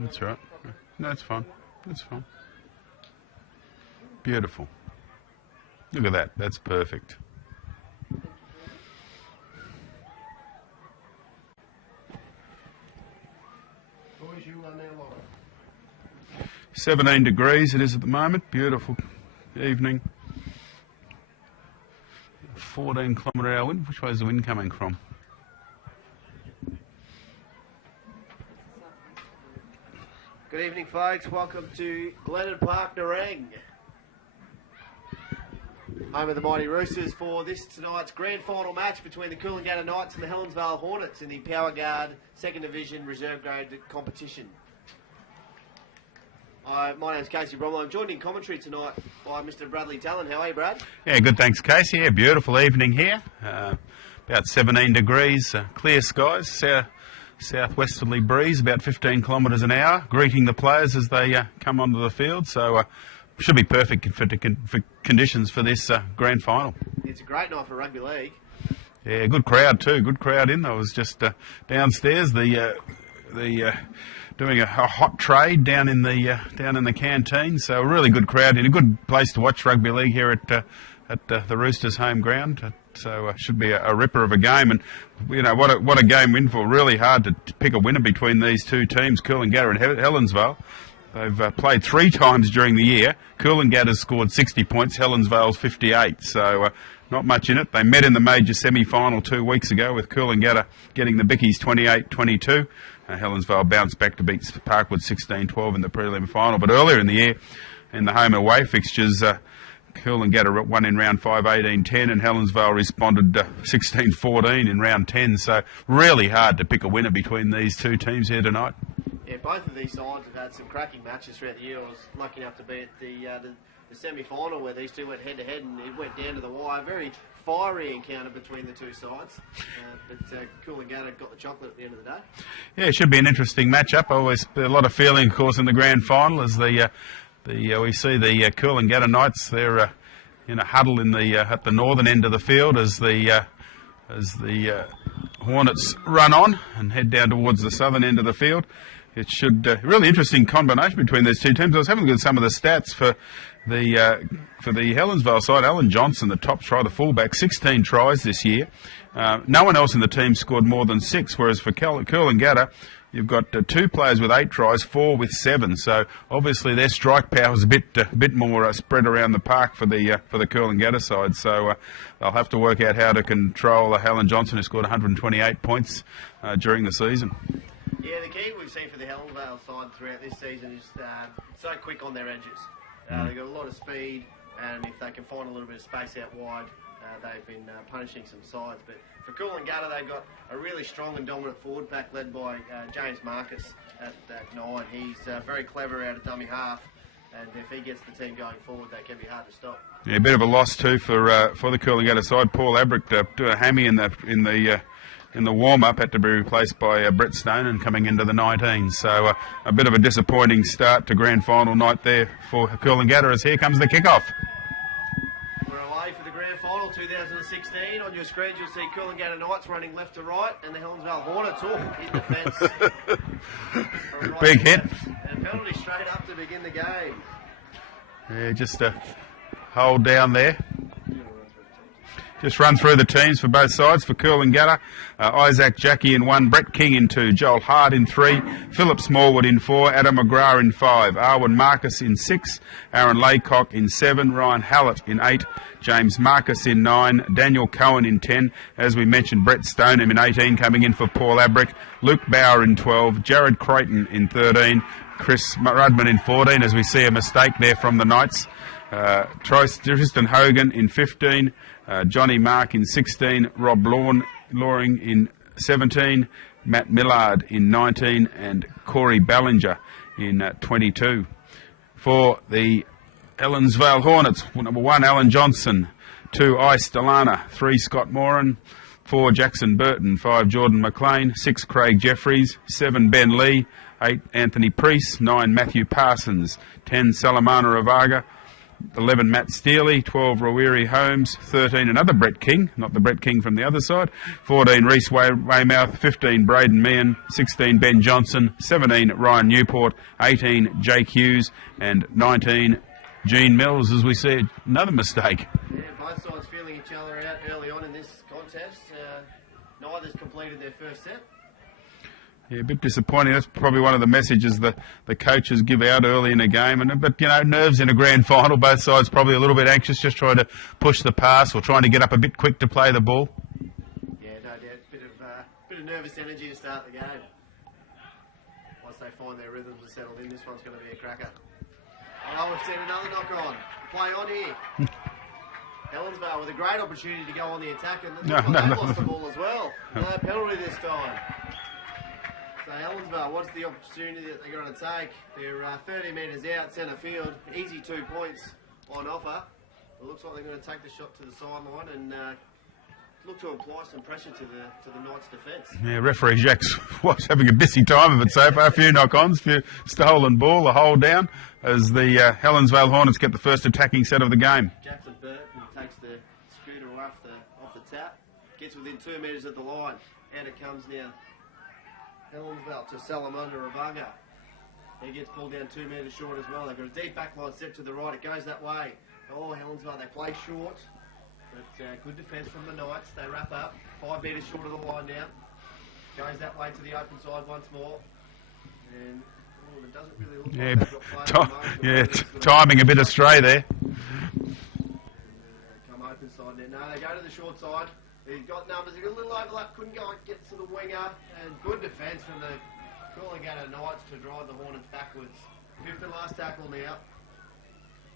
That's right. No, that's fine. That's fine. Beautiful. Look at that. That's perfect. Boys, you are now live. 17 degrees it is at the moment. Beautiful evening. 14 kilometre hour wind. Which way is the wind coming from? Good evening, folks. Welcome to Glennon Park, Nerang. Home of the Mighty Roosters for tonight's grand final match between the Coolangatta Knights and the Helensvale Hornets in the Powrgard 2nd Division Reserve Grade competition. My name's Casey Bromley. I'm joined in commentary tonight by Mr. Bradley Talon. How are you, Brad? Yeah, good, thanks, Casey. Yeah, beautiful evening here. About 17 degrees, clear skies, southwesterly breeze, about 15 kilometres an hour, greeting the players as they come onto the field. So should be perfect for conditions for this grand final. It's a great night for rugby league. Yeah, good crowd too. Good crowd in. I was just downstairs. Doing a hot trade down in the canteen. So a really good crowd in a good place to watch rugby league here at the Roosters' home ground. So should be a ripper of a game, and you know what a game win for. Really hard to pick a winner between these two teams, Coolangatta and Helensvale. They've played 3 times during the year. Coolangatta's scored 60 points, Helensvale's 58. So not much in it. They met in the major semi-final 2 weeks ago with Coolangatta getting the Bickies 28-22. Helensvale bounced back to beat Parkwood 16-12 in the prelim final. But earlier in the year, in the home and away fixtures, Coolangatta won in round 5, 18-10, and Helensvale responded 16-14 in round 10. So really hard to pick a winner between these two teams here tonight. Yeah, both of these sides have had some cracking matches throughout the year. I was lucky enough to be at the semi-final where these two went head-to-head, and it went down to the wire. Very fiery encounter between the two sides, but Coolangatta got the chocolate at the end of the day. Yeah, it should be an interesting matchup. Always a lot of feeling, of course, in the grand final as we see the Coolangatta Knights. They're in a huddle at the northern end of the field as the Hornets run on and head down towards the southern end of the field. It should really interesting combination between these two teams. I was having a look at some of the stats for the Helensvale side. Alan Johnson, the top try, the fullback, 16 tries this year. No one else in the team scored more than 6, whereas for Coolangatta, you've got 2 players with 8 tries, 4 with 7. So obviously their strike power is a bit more spread around the park for the Coolangatta side. So they'll have to work out how to control Alan Johnson, who scored 128 points during the season. Yeah, the key we've seen for the Helensvale side throughout this season is so quick on their edges. They've got a lot of speed, and if they can find a little bit of space out wide, they've been punishing some sides. But for Coolangatta, they've got a really strong and dominant forward pack led by James Marcus at 9. He's very clever out of dummy half, and if he gets the team going forward, they can be hard to stop. Yeah, a bit of a loss too for the Coolangatta side. Paul Abrick did a hammy in the warm-up, had to be replaced by Brett Stone and coming into the 19. So a bit of a disappointing start to grand final night there for Coolangatta as here comes the kickoff. We're away for the grand final 2016. On your screen you'll see Coolangatta Knights running left to right and the Helensvale Hornets in defence. Right Big hit. And penalty straight up to begin the game. Yeah, just a hold down there. Just run through the teams for both sides. For Coolangatta, Isaac Jackie in 1, Brett King in 2, Joel Hart in 3, Philip Smallwood in 4, Adam McGrath in 5, Arwen Marcus in 6, Aaron Laycock in 7, Ryan Hallett in 8, James Marcus in 9, Daniel Cohen in 10, as we mentioned, Brett Stoneham in 18 coming in for Paul Abrick, Luke Bauer in 12, Jared Creighton in 13, Chris Rudman in 14, as we see a mistake there from the Knights, Tristan Hogan in 15, Johnny Mark in 16, Rob Loring in 17, Matt Millard in 19, and Corey Ballinger in 22. For the Helensvale Hornets, number 1, Alan Johnson, 2, Ice Delana, 3, Scott Moran, 4, Jackson Burton, 5, Jordan McLean, 6, Craig Jeffries, 7, Ben Lee, 8, Anthony Priest, 9, Matthew Parsons, 10, Salamana Ravaga, 11 Matt Steely, 12 Rawiri Holmes, 13 another Brett King, not the Brett King from the other side, 14 Reese Weymouth, 15 Braden Meehan, 16 Ben Johnson, 17 Ryan Newport, 18 Jake Hughes, and 19 Gene Mills, as we see another mistake. Yeah, both sides feeling each other out early on in this contest. Neither's completed their first set. Yeah, a bit disappointing. That's probably one of the messages the coaches give out early in a game. But, nerves in a grand final. Both sides probably a little bit anxious, just trying to push the pass or trying to get up a bit quick to play the ball. Yeah, no doubt. Bit of nervous energy to start the game. Once they find their rhythms are settled in, this one's going to be a cracker. Oh, we've seen another knock on. Play on here. Helensvale with a great opportunity to go on the attack, and they lost the ball as well. No penalty this time. So Helensvale, what's the opportunity that they're going to take? They're 30 metres out, centre field, easy 2 points on offer. It looks like they're going to take the shot to the sideline and look to apply some pressure to the Knights' defence. Yeah, referee Jack's was having a busy time of it so far. A few knock-ons, a few stolen ball, a hold down, as the Helensvale Hornets get the first attacking set of the game. Jackson Burton takes the scooter off the tap, gets within 2 metres of the line, and it comes now. Helensvale to Salamonda Ravaga. He gets pulled down 2 metres short as well. They've got a deep backline set to the right. It goes that way. Oh, Helensvale, they play short. But good defence from the Knights. They wrap up. 5 metres short of the line now. Goes that way to the open side once more. And it doesn't really look like they've got players. Timing a bit astray there. Come open side there. No, they go to the short side. He's got numbers. He's got a little overlap. Couldn't go and get to the winger. And good defence from the Coolangatta Knights to drive the Hornets backwards. Fifth and last tackle now.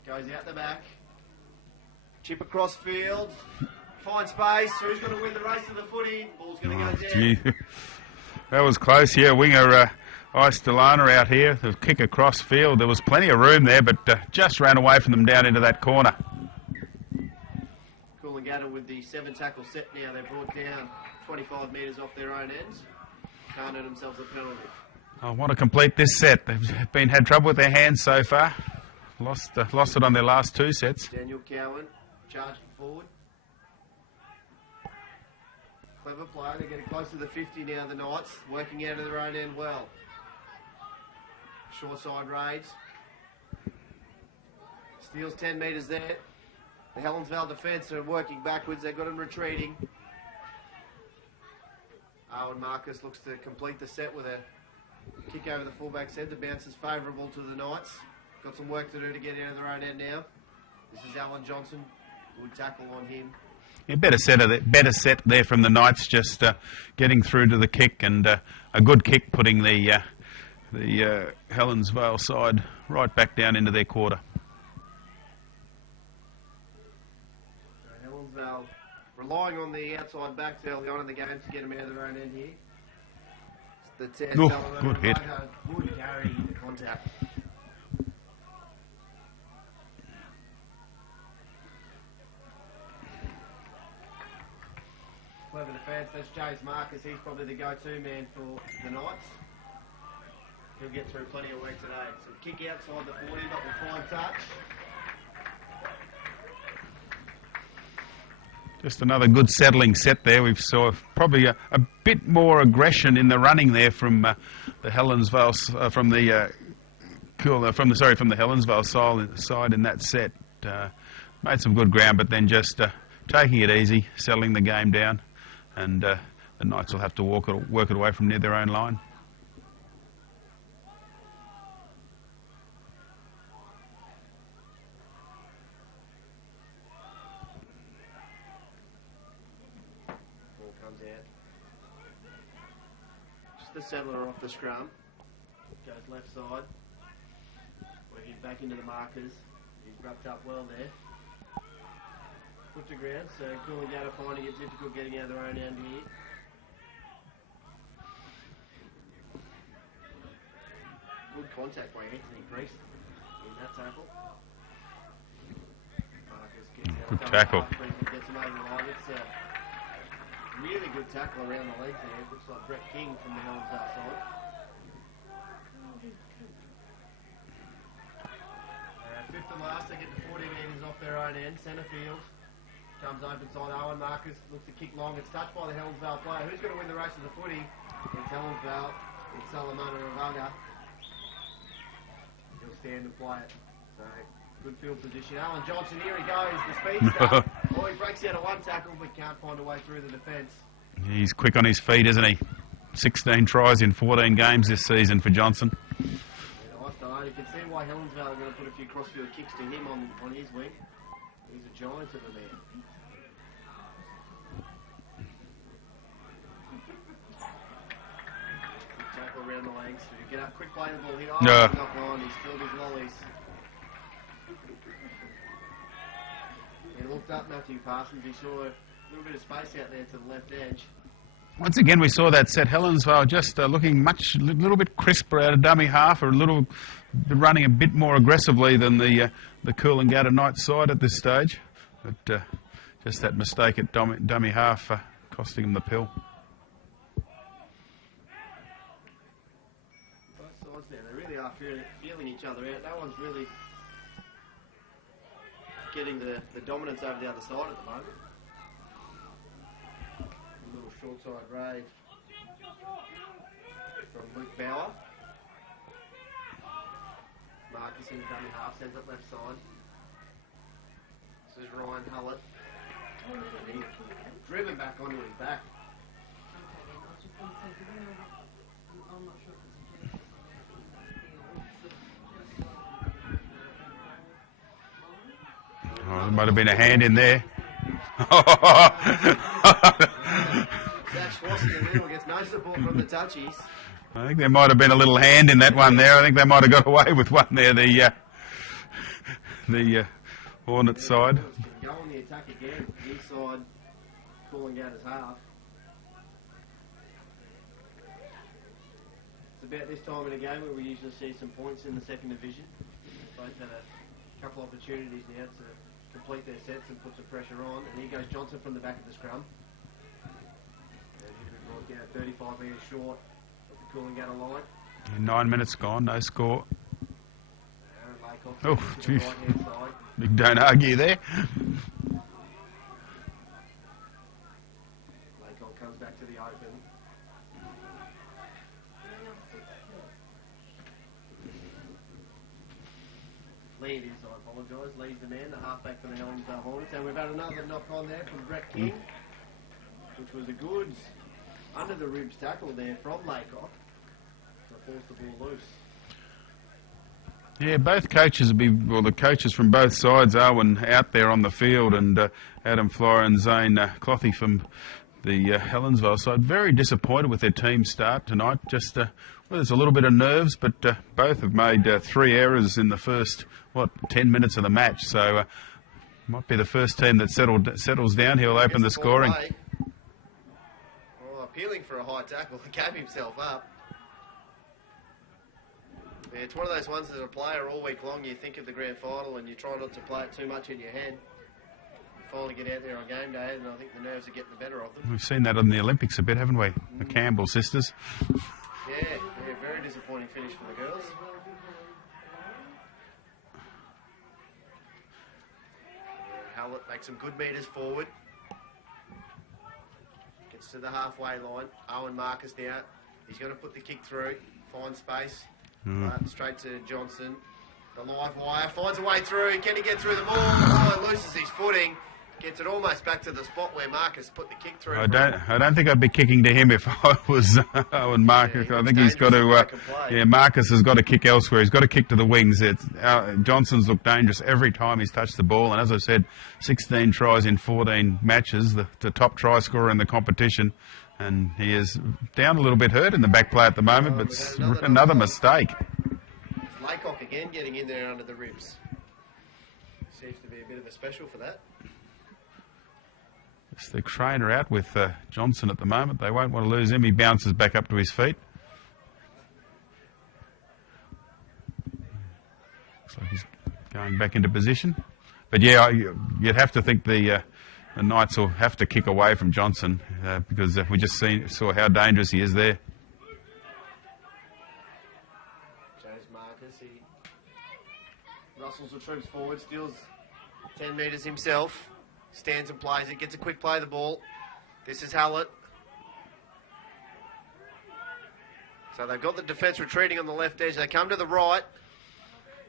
Goes out the back. Chip across field. Find space. Who's going to win the race to the footy? Ball's going to go down. Gee. That was close. Yeah, winger Istelana out here. The kick across field. There was plenty of room there, but just ran away from them down into that corner. Coolangatta with the 7 tackle set now. They're brought down 25 metres off their own ends. Can't earn themselves a penalty. I want to complete this set. They've had trouble with their hands so far. Lost it on their last 2 sets. Daniel Cowan charging forward. Clever play. They're getting close to the 50 now, the Knights. Working out of their own end well. Short side raids. Steals 10 metres there. The Helensvale defence are working backwards. They've got them retreating. Owen Marcus looks to complete the set with a kick over the fullback's head. The bounce is favourable to the Knights. Got some work to do to get out of their own end now. This is Alan Johnson. Good tackle on him. Yeah, better set there from the Knights, just getting through to the kick, and a good kick putting the Helensvale side right back down into their quarter. Helensvale relying on the outside backs early on in the game to get them out of their own end here. It's the good hit. Good carry into contact. Clever defence. That's James Marcus. He's probably the go-to man for the Knights. He'll get through plenty of work today. So kick outside the 40, but with fine touch. Just another good settling set there. We saw probably a bit more aggression in the running there from the Helensvale from the Helensvale side in that set. Made some good ground, but then just taking it easy, settling the game down, and the Knights will have to work it away from near their own line. The settler off the scrum. Goes left side. Working back into the markers. He's wrapped up well there. Put to ground, so Coolangatta finding it difficult getting out of their own end here. Good contact by Anthony Priest in that tackle. Marcus gets out. Good tackle. Gets him over the line. It's really good tackle around the legs there. It looks like Brett King from the Helensvale side. Fifth and last, they get to 14 metres again, centre field. Comes open side, Owen Marcus looks to kick long. It's touched by the Helensvale player. Who's going to win the race of the footy? It's Helensvale. It's Salamana Ravaga. He'll stand and play it. So, good field position. Alan Johnson, here he goes, the speedster. Oh, he breaks out of one tackle, but can't find a way through the defence. He's quick on his feet, isn't he? 16 tries in 14 games this season for Johnson. Yeah, nice though. You can see why Helensvale are going to put a few crossfield kicks to him on his wing. He's a giant of a man. Good tackle around the legs. So you get up, quick play the ball here. Oh, No. he's not gone. He's filled his lollies. He looked up Matthew Parsons. He saw a little bit of space out there to the left edge. Once again, we saw that set. Helensvale just looking a little bit crisper out of dummy half, or running a bit more aggressively than the Coolangatta Knights side at this stage. But just that mistake at dummy half costing him the pill. Both sides now, they really are feeling each other out. No one's really getting the dominance over the other side at the moment. A little short side raid from Luke Bauer. Marcus in dummy half, sends it left side. This is Ryan Hullett. And he's driven back onto his back. Oh, there might have been a hand in there. Zach Schwartz in the middle gets no support from the touchies. I think there might have been a little hand in that one there. I think they might have got away with one there, the Hornet side. Go on the attack again, inside Coolangatta's half. It's about this time in a game where we usually see some points in the second division. Both had a couple opportunities now to complete their sets and put some pressure on. And here goes Johnson from the back of the scrum. And he's been brought down 35 metres short of the Coolangatta line. 9 minutes gone, no score. Aaron Laycock Oh, to the jeez. right-hand side. Big don't argue there. Laycock comes back to the open. Lee it is, I apologise. Lee's the man, the halfback for the Helensvale Hornets. And we've had another knock on there from Brett King, which was a good under the ribs tackle there from Laycock to force the ball loose. Yeah, both coaches the coaches from both sides, Owen out there on the field, and Adam Flora and Zane Clothy from the Helensvale side, very disappointed with their team start tonight. Just well, there's a little bit of nerves, but both have made 3 errors in the first 10 minutes of the match. So might be the first team that settles down. He'll open the scoring. Oh, appealing for a high tackle. He gave himself up. Yeah, it's one of those ones as a player all week long you think of the grand final and you try not to play it too much in your head. You finally get out there on game day and I think the nerves are getting the better of them. We've seen that in the Olympics a bit, haven't we? The Campbell sisters. Yeah, very disappointing finish for the girls. Howlett makes some good metres forward. Gets to the halfway line. Owen Marcus now. He's going to put the kick through. Finds space. Straight to Johnson. The live wire. Finds a way through. Can he get through the ball? Oh, loses his footing. Gets it almost back to the spot where Marcus put the kick through. I don't think I'd be kicking to him if I was Owen Marcus. Yeah, I think he's got to. Marcus has got to kick elsewhere. He's got to kick to the wings. Johnson's looked dangerous every time he's touched the ball, and as I said, 16 tries in 14 matches, the top try scorer in the competition, and he is down a little bit hurt in the back play at the moment, but another mistake. Laycock again getting in there under the ribs. Seems to be a bit of a special for that. It's the trainer out with Johnson at the moment. They won't want to lose him. He bounces back up to his feet. Looks like he's going back into position. But yeah, you'd have to think the Knights will have to kick away from Johnson because we just saw how dangerous he is there. James Marcus, he rustles the troops forward, steals 10 metres himself. Stands and plays it. Gets a quick play of the ball. This is Hallett. So they've got the defence retreating on the left edge. They come to the right.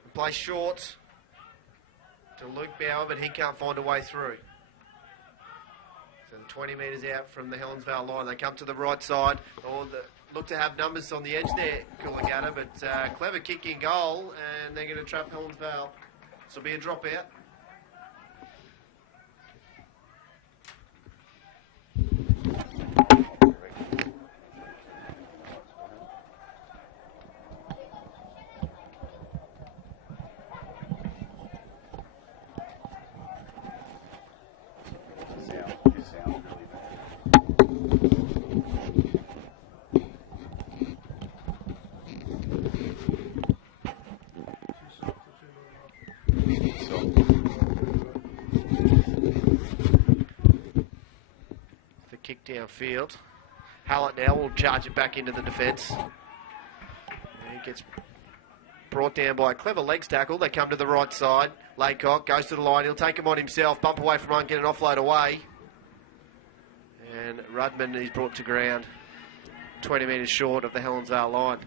And play short to Luke Bauer, but he can't find a way through. So 20 metres out from the Helensvale line. They come to the right side. Look to have numbers on the edge there, Coolangatta, but clever kick in goal, and they're going to trap Helensvale. This will be a dropout. The kick downfield. Hallett now will charge it back into the defence. He gets brought down by a clever legs tackle. They come to the right side. Laycock goes to the line. He'll take him on himself. Bump away from one, get an offload away. And Rudman is brought to ground. 20 metres short of the Helensvale line.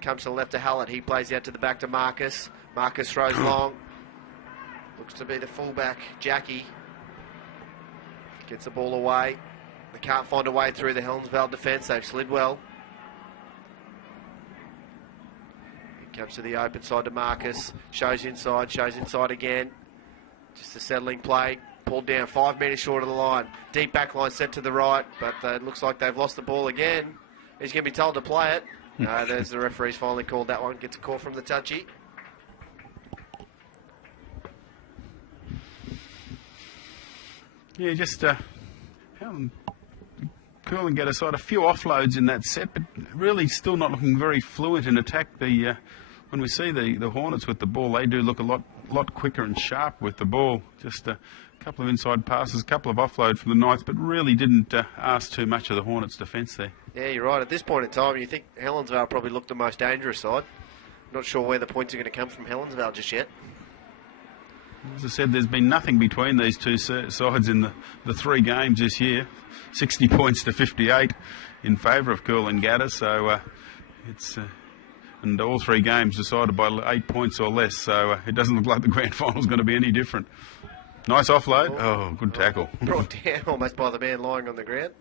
Comes to the left to Hallett. He plays out to the back to Marcus. Marcus throws long. Looks to be the fullback, Jackie. Gets the ball away. They can't find a way through the Helensvale defence. They've slid well. He comes to the open side to Marcus. Shows inside again. Just a settling play. Pulled down 5 metres short of the line. Deep back line set to the right, but it looks like they've lost the ball again. He's going to be told to play it. There's the referee's finally called that one. Gets a call from the touchy. Yeah, just Coolangatta side a few offloads in that set, but really still not looking very fluent in attack. When we see the Hornets with the ball, they do look a lot quicker and sharp with the ball. Just a couple of inside passes, a couple of offload from the Knights, but really didn't ask too much of the Hornets' defence there. Yeah, you're right. At this point in time, you think Helensvale probably looked the most dangerous side. Not sure where the points are going to come from Helensvale just yet. As I said, there's been nothing between these two sides in the 3 games this year. 60 points to 58 in favour of Coolangatta, so it's and all 3 games decided by 8 points or less, so it doesn't look like the grand final's going to be any different. Nice offload. Oh, good tackle. Brought down almost by the man lying on the ground.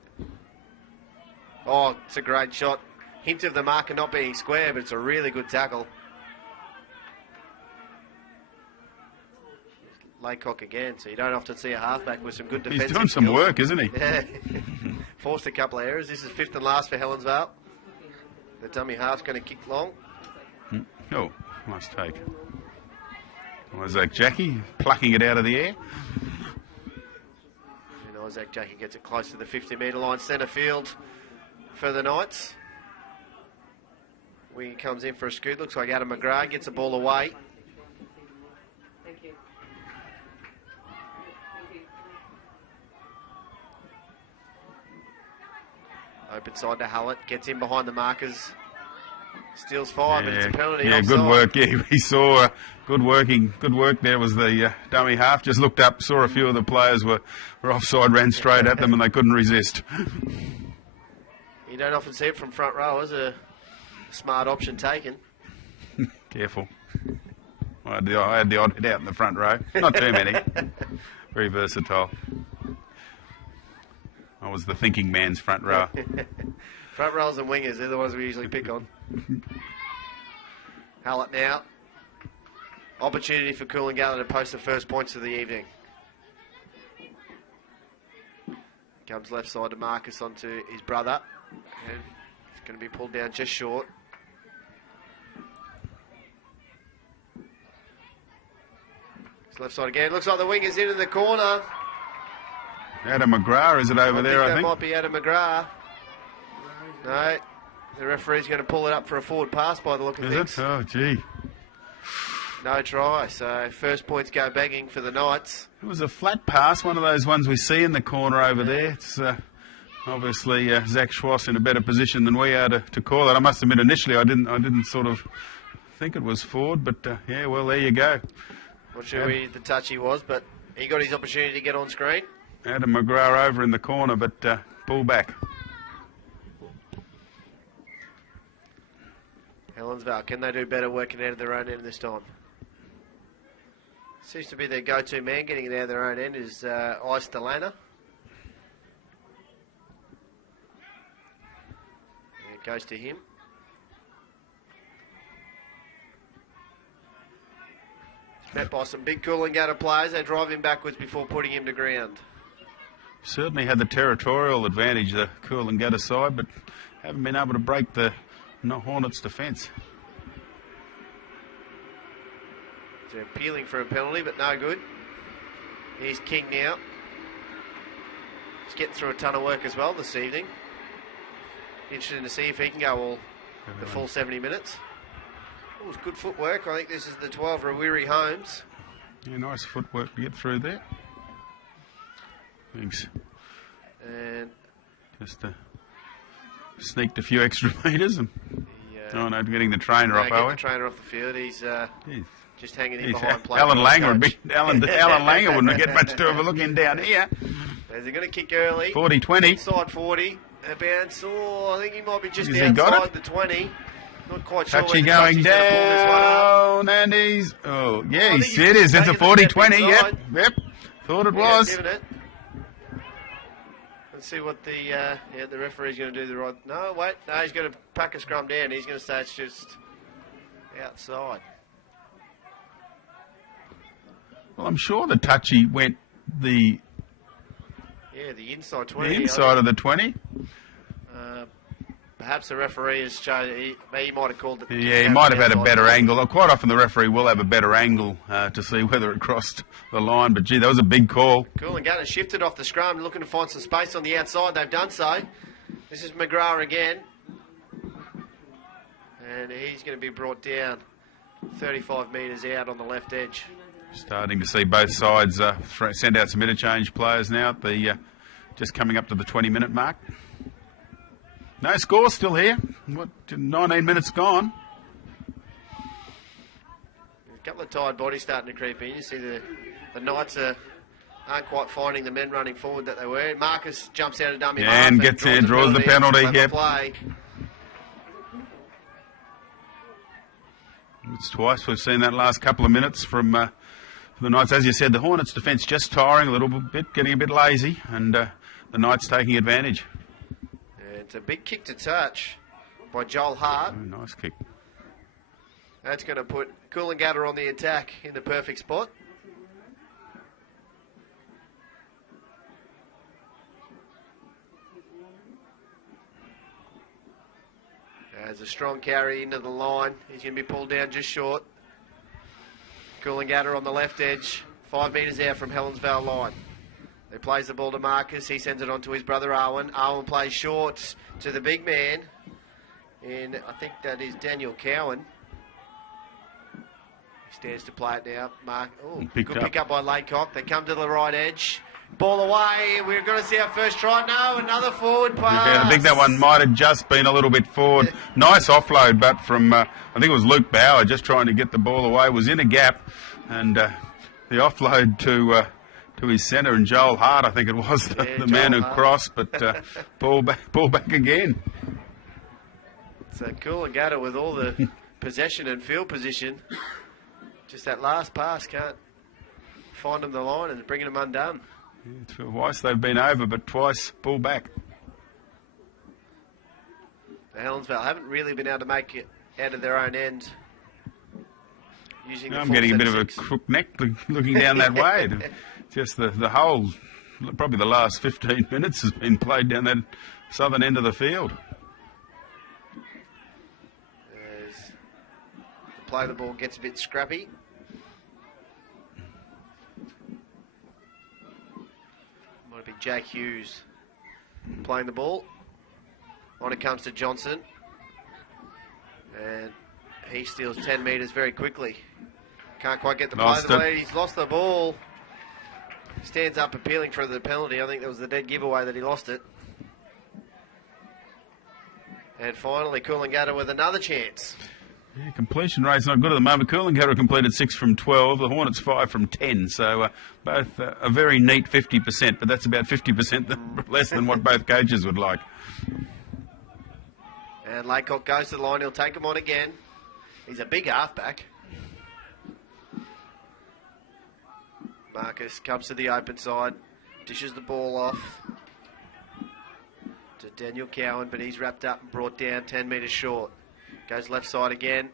Oh, it's a great shot. Hint of the marker not being square, but it's a really good tackle. Laycock again, so you don't often see a halfback with some good defensive He's doing some skills. work, isn't he? Yeah. Forced a couple of errors. This is 5th and last for Helensvale. The dummy half's going to kick long. Oh, nice take. Isaac Jackie plucking it out of the air. And Isaac Jackie gets it close to the 50-metre line. Centre field for the Knights. Wing comes in for a scoot. Looks like Adam McGrath gets the ball away. Open side to Hallett, gets in behind the markers, steals 5, and it's a penalty. Yeah, offside. good work. Yeah, he saw good work there was the dummy half. Just looked up, saw a few of the players were offside, ran straight at them, and they couldn't resist. You don't often see it from front row as a smart option taken. Careful. I had the odd hit out in the front row. Not too many. Very versatile. I was the thinking man's front row. Front rows and wingers, they're the ones we usually pick on. Hallett now. Opportunity for Coolangatta to post the first points of the evening. Comes left side to Marcus onto his brother. And it's going to be pulled down just short. It's left side again. Looks like the winger's in the corner. Adam McGrath, is it over there, I think? That might be Adam McGrath. No, the referee's going to pull it up for a forward pass by the look of things. Is it? Oh, gee. No try, so first points go begging for the Knights. It was a flat pass, one of those ones we see in the corner over there. It's obviously Zach Schwass in a better position than we are to call it. I must admit, initially I didn't sort of think it was forward, but yeah, well, there you go. Not sure who the touchy was, but he got his opportunity to get on screen. Adam McGrath over in the corner, but pull back. Helensvale, can they do better working out of their own end this time? Seems to be their go-to man getting it out of their own end is Delana. It goes to him. Met by some big Coolangatta players. They drive him backwards before putting him to ground. Certainly had the territorial advantage, the Coolangatta side, but haven't been able to break the Hornets' defence. They're appealing for a penalty, but no good. Here's King now. He's getting through a ton of work as well this evening. Interesting to see if he can go all the full 70 minutes. It was good footwork. I think this is the 12 Rawiri Holmes. Yeah, nice footwork to get through there. Thanks. And just sneaked a few extra metres and getting the trainer off. Getting the trainer off the field. He's just hanging in behind play. Alan Langer wouldn't get much to overlook in down here. They're going to kick early. 40-20. Inside 40. A bounce. I think he might be just outside the 20. Not quite sure. Touchy going down, and he's... Oh, yeah, it is. It's a 40-20. Yep. Thought it was. Given it. Let's see what the referee's going to do. No, wait. No, he's going to pack a scrum down. He's going to say it's just outside. Well, I'm sure the touchy went the inside 20. The inside of the 20. Perhaps the referee has shown he might have called it. Yeah, he might have had a better angle. Quite often the referee will have a better angle to see whether it crossed the line. But, gee, that was a big call. Coolangatta shifted off the scrum, looking to find some space on the outside. They've done so. This is McGrath again. And he's going to be brought down 35 metres out on the left edge. Starting to see both sides send out some interchange players now at the just coming up to the 20-minute mark. No score still here. 19 minutes gone. A couple of tired bodies starting to creep in. You see the Knights aren't quite finding the men running forward that they were. Marcus jumps out of dummy half and gets in, draws the penalty. Yep. Play. It's twice we've seen that last couple of minutes from the Knights. As you said, the Hornets' defence just tiring a little bit, getting a bit lazy, and the Knights taking advantage. It's a big kick to touch by Joel Hart. Oh, nice kick. That's going to put Coolangatta on the attack in the perfect spot. There's a strong carry into the line. He's going to be pulled down just short. Coolangatta on the left edge, 5 metres out from Helensvale line. He plays the ball to Marcus. He sends it on to his brother Owen. Owen plays short to the big man. And I think that is Daniel Cowan. He stands to play it now. Good pick up by Laycock. They come to the right edge. Ball away. We're going to see our first try. No, another forward pass. Yeah, I think that one might have just been a little bit forward. Yeah. Nice offload, but from, I think it was Luke Bauer just trying to get the ball away. Was in a gap. And the offload to his centre, and Joel Hart, I think it was, the man who crossed, but ball back again. So Coolangatta with all the possession and field position. Just that last pass can't find them the line and bringing them undone. Yeah, twice they've been over, but twice pull back. The Helensvale haven't really been able to make it out of their own end. I'm getting a bit of a crook neck looking down that way. Just the whole, probably the last 15 minutes has been played down that southern end of the field. As the play the ball gets a bit scrappy. Might be Jake Hughes playing the ball. On it comes to Johnson. And he steals 10 metres very quickly. Can't quite get the play the way. He's lost the ball. Stands up appealing for the penalty. I think that was the dead giveaway that he lost it. And finally, Coolangatta with another chance. Yeah, completion rate's not good at the moment. Coolangatta completed 6 from 12, the Hornets 5 from 10, so both a very neat 50%, but that's about 50% less than what both coaches would like. And Laycock goes to the line, he'll take him on again. He's a big halfback. Marcus comes to the open side, dishes the ball off to Daniel Cowan, but he's wrapped up and brought down 10 metres short. Goes left side again.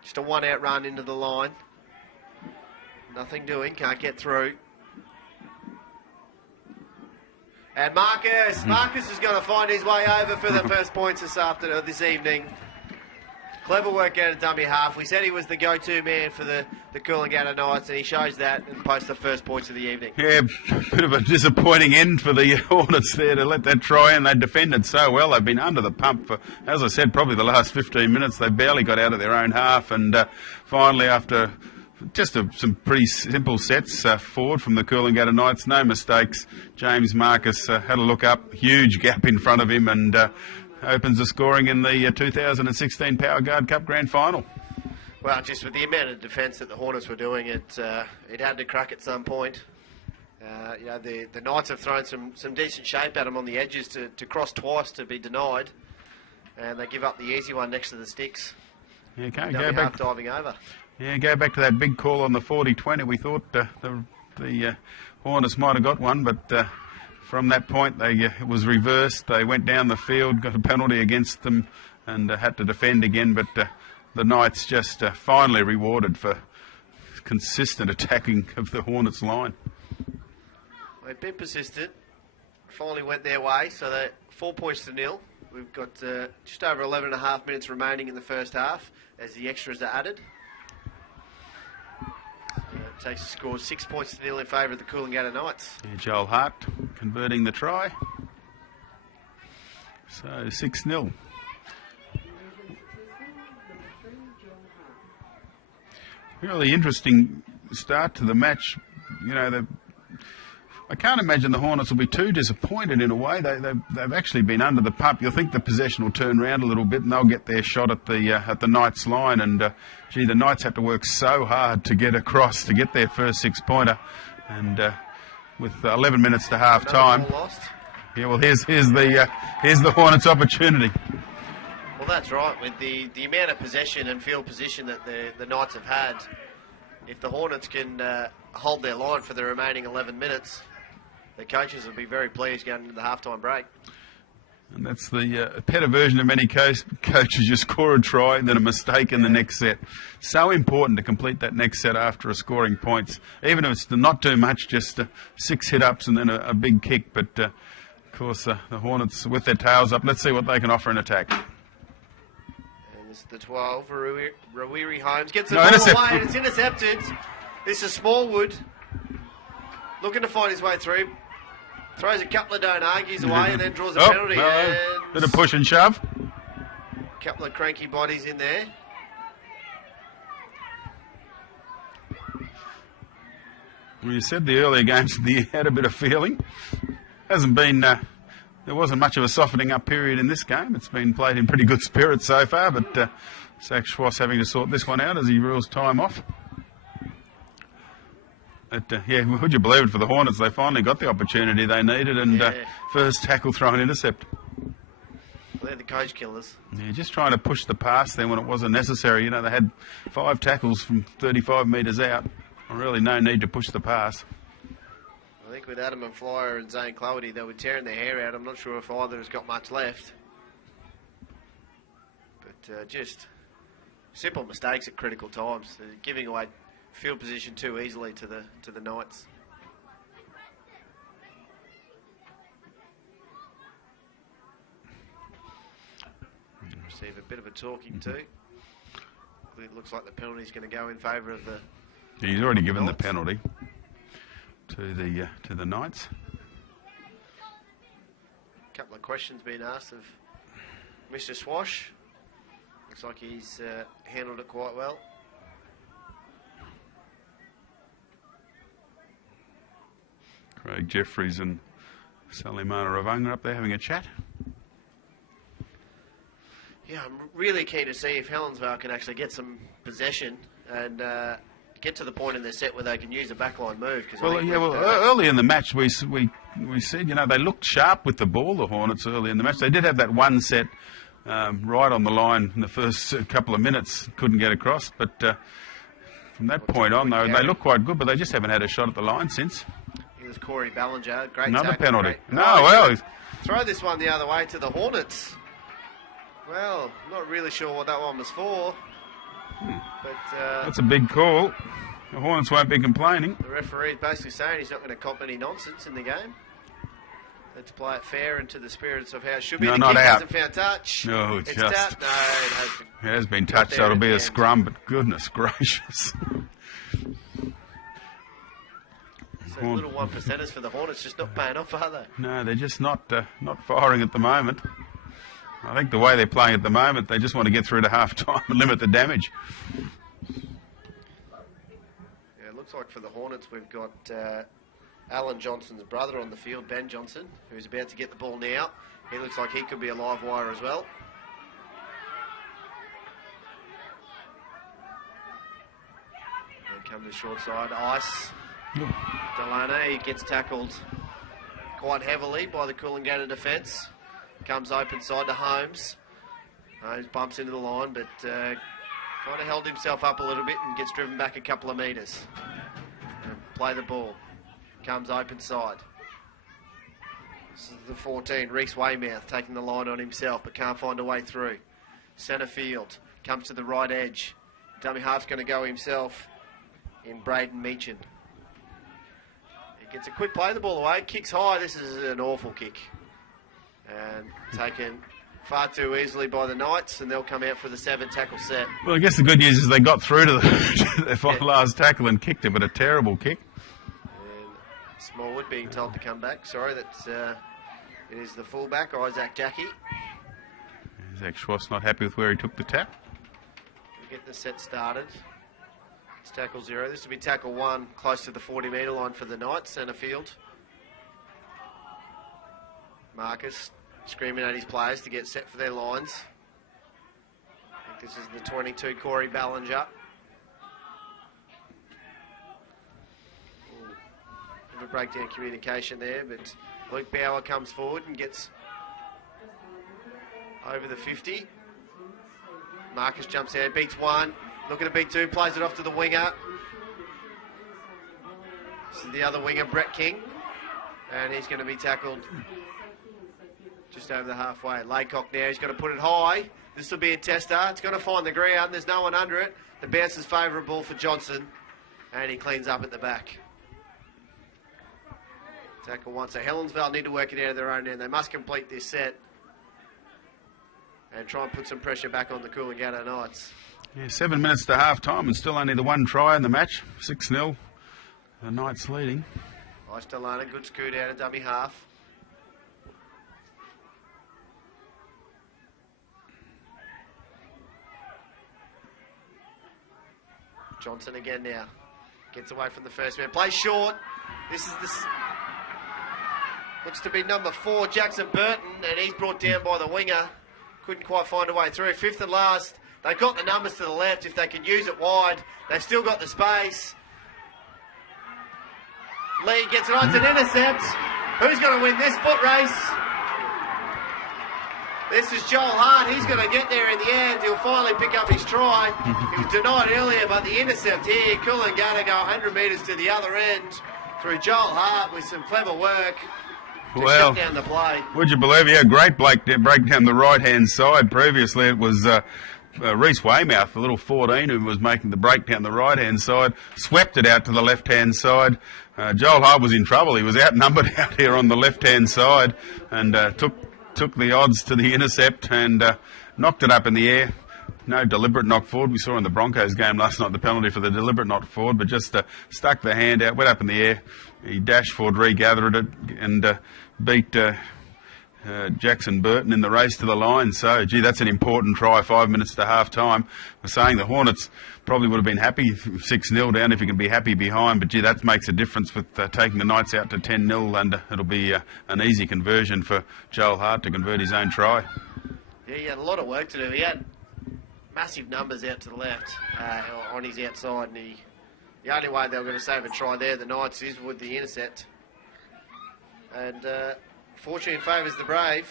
Just a one-out run into the line. Nothing doing, can't get through. And Marcus is going to find his way over for the first points this evening. Clever work out of dummy half. We said he was the go-to man for the Coolangatta Knights, and he shows that and posts the first points of the evening. Yeah, bit of a disappointing end for the Hornets there to let that try, and they defended so well. They've been under the pump for, as I said, probably the last 15 minutes. They barely got out of their own half, and finally, after just some pretty simple sets forward from the Coolangatta Knights, no mistakes, James Marcus had a look up, huge gap in front of him, and opens the scoring in the 2016 Powrgard Cup Grand Final. Well, just with the amount of defence that the Hornets were doing, it had to crack at some point. The Knights have thrown some decent shape at them on the edges to cross twice to be denied, and they give up the easy one next to the sticks. Yeah, can't go back. Diving over. Yeah, go back to that big call on the 40-20. We thought the Hornets might have got one, but from that point it was reversed. They went down the field, got a penalty against them, and had to defend again. But the Knights just finally rewarded for consistent attacking of the Hornets line. They've been persistent. Finally went their way, so they're 4 points to nil. We've got just over 11 and a half minutes remaining in the first half as the extras are added. Takes the score 6 points to nil in favour of the Coolangatta Knights. Yeah, Joel Hart converting the try. So 6-0. Really interesting start to the match. You know, I can't imagine the Hornets will be too disappointed in a way. They've actually been under the pump. You'll think the possession will turn around a little bit and they'll get their shot at the Knights line. And, the Knights had to work so hard to get across, to get their first 6-pointer. And with 11 minutes to half time. Yeah, well, here's the Hornets' opportunity. Well, that's right. With the amount of possession and field position that the Knights have had, if the Hornets can hold their line for the remaining 11 minutes, the coaches will be very pleased going into the halftime break. And that's the pet aversion of many coaches. You score a try and then a mistake in the next set. So important to complete that next set after scoring points. Even if it's not too much, just 6 hit-ups and then a big kick. But, of course, the Hornets with their tails up. Let's see what they can offer in attack. And this is the 12. Rawiri Holmes gets the ball away and it's intercepted. This is Smallwood looking to find his way through. Throws a couple of don't argues away and then draws a penalty. Bit of push and shove. A couple of cranky bodies in there. Well, you said the earlier games you had a bit of feeling. Hasn't been. There wasn't much of a softening up period in this game. It's been played in pretty good spirit so far, but Zach Schwass having to sort this one out as he rules time off. But, would you believe it, for the Hornets, they finally got the opportunity they needed, and first tackle throw and intercept. Well, they're the coach killers. Yeah, just trying to push the pass there when it wasn't necessary. You know, they had 5 tackles from 35 metres out. Really no need to push the pass. I think with Adam and Flyer and Zane Cloherty, they were tearing their hair out. I'm not sure if either has got much left. But just simple mistakes at critical times. They're giving away field position too easily to the Knights. Receive a bit of a talking to. It looks like the penalty is going to go in favour of the. Yeah, he's already given the penalty to the Knights. A couple of questions being asked of Mr. Swash. Looks like he's handled it quite well. Craig Jeffries and Salimana Ravanga up there having a chat. Yeah, I'm really keen to see if Helensvale can actually get some possession and get to the point in their set where they can use a backline move. Early in the match we said, they looked sharp with the ball, the Hornets, early in the match. They did have that one set right on the line in the first couple of minutes, couldn't get across, but from that point on, they look quite good, but they just haven't had a shot at the line since. Here's Corey Ballinger, great Another tackle, penalty. Great. Throw this one the other way to the Hornets. Well, not really sure what that one was for. But that's a big call. The Hornets won't be complaining. The referee is basically saying he's not going to cop any nonsense in the game. Let's play it fair and to the spirits of how it should be. No, the not kick out. hasn't found touch. No, it's just... out. No, it has been touched, so it'll be a scrum, but goodness gracious. So little 1%ers for the Hornets just not paying off, are they? No, they're just not firing at the moment. I think the way they're playing at the moment, they just want to get through to half-time and limit the damage. Yeah, it looks like for the Hornets we've got Alan Johnson's brother on the field, Ben Johnson, who's about to get the ball now. He looks like he could be a live wire as well. They come to the short side, Ice. Delaney gets tackled quite heavily by the Coolangatta defence. Comes open side to Holmes. He bumps into the line, but kind of held himself up a little bit and gets driven back a couple of metres. Play the ball. Comes open side. This is the 14, Reece Weymouth, taking the line on himself, but can't find a way through. Centre field. Comes to the right edge. Dummy half's going to go himself in Braden Meechan. He gets a quick play, the ball away, kicks high. This is an awful kick. And taken far too easily by the Knights, and they'll come out for the 7-tackle set. Well, I guess the good news is they got through to their last tackle and kicked it, but a terrible kick. And Smallwood being told to come back. Sorry, that's it is the fullback, Isaac Jackie. Zach Schwass not happy with where he took the tap. We get the set started. It's tackle 0. This will be tackle 1, close to the 40-metre line for the Knights, centre field. Marcus screaming at his players to get set for their lines. I think this is the 22, Corey Ballinger. Bit of a breakdown communication there, but Luke Bauer comes forward and gets over the 50. Marcus jumps out, beats 1, looking to beat 2, plays it off to the winger. This is the other winger, Brett King, and he's going to be tackled just over the halfway. Laycock now, he's got to put it high. This will be a tester. It's going to find the ground. There's no one under it. The bounce is favourable for Johnson, and he cleans up at the back. Tackle 1. So Helensvale need to work it out of their own end. They must complete this set and try and put some pressure back on the Coolangatta Knights. Yeah, 7 minutes to half-time and still only the one try in the match. 6-0. The Knights leading. Nice Delana, good scoot out of dummy half. Johnson again now. Gets away from the first man. Plays short. This is the... Looks to be number 4, Jackson Burton, and he's brought down by the winger. Couldn't quite find a way through. 5th and last. They've got the numbers to the left if they can use it wide. They've still got the space. Lee gets it on. It's an intercept. Who's going to win this foot race? This is Joel Hart. He's going to get there in the end. He'll finally pick up his try. He was denied earlier, but the intercept here. Coolangatta go 100 metres to the other end through Joel Hart with some clever work to shut down the play. Would you believe? Yeah, great break down the right-hand side. Previously it was Reece Weymouth, the little 14, who was making the break down the right-hand side, swept it out to the left-hand side. Joel Hart was in trouble. He was outnumbered out here on the left-hand side and took the odds to the intercept and knocked it up in the air. No deliberate knock forward. We saw in the Broncos game last night the penalty for the deliberate knock forward, but just stuck the hand out, went up in the air. He dashed forward, regathered it, and beat Jackson Burton in the race to the line. So, gee, that's an important try, 5 minutes to half-time. We're saying the Hornets probably would have been happy 6-0 down if you can be happy behind, but, gee, that makes a difference with taking the Knights out to 10-0, and it'll be an easy conversion for Joel Hart to convert his own try. Yeah, he had a lot of work to do. He had massive numbers out to the left on his outside, and the only way they were going to save a try there, the Knights, is with the intercept. And fortune favours the brave.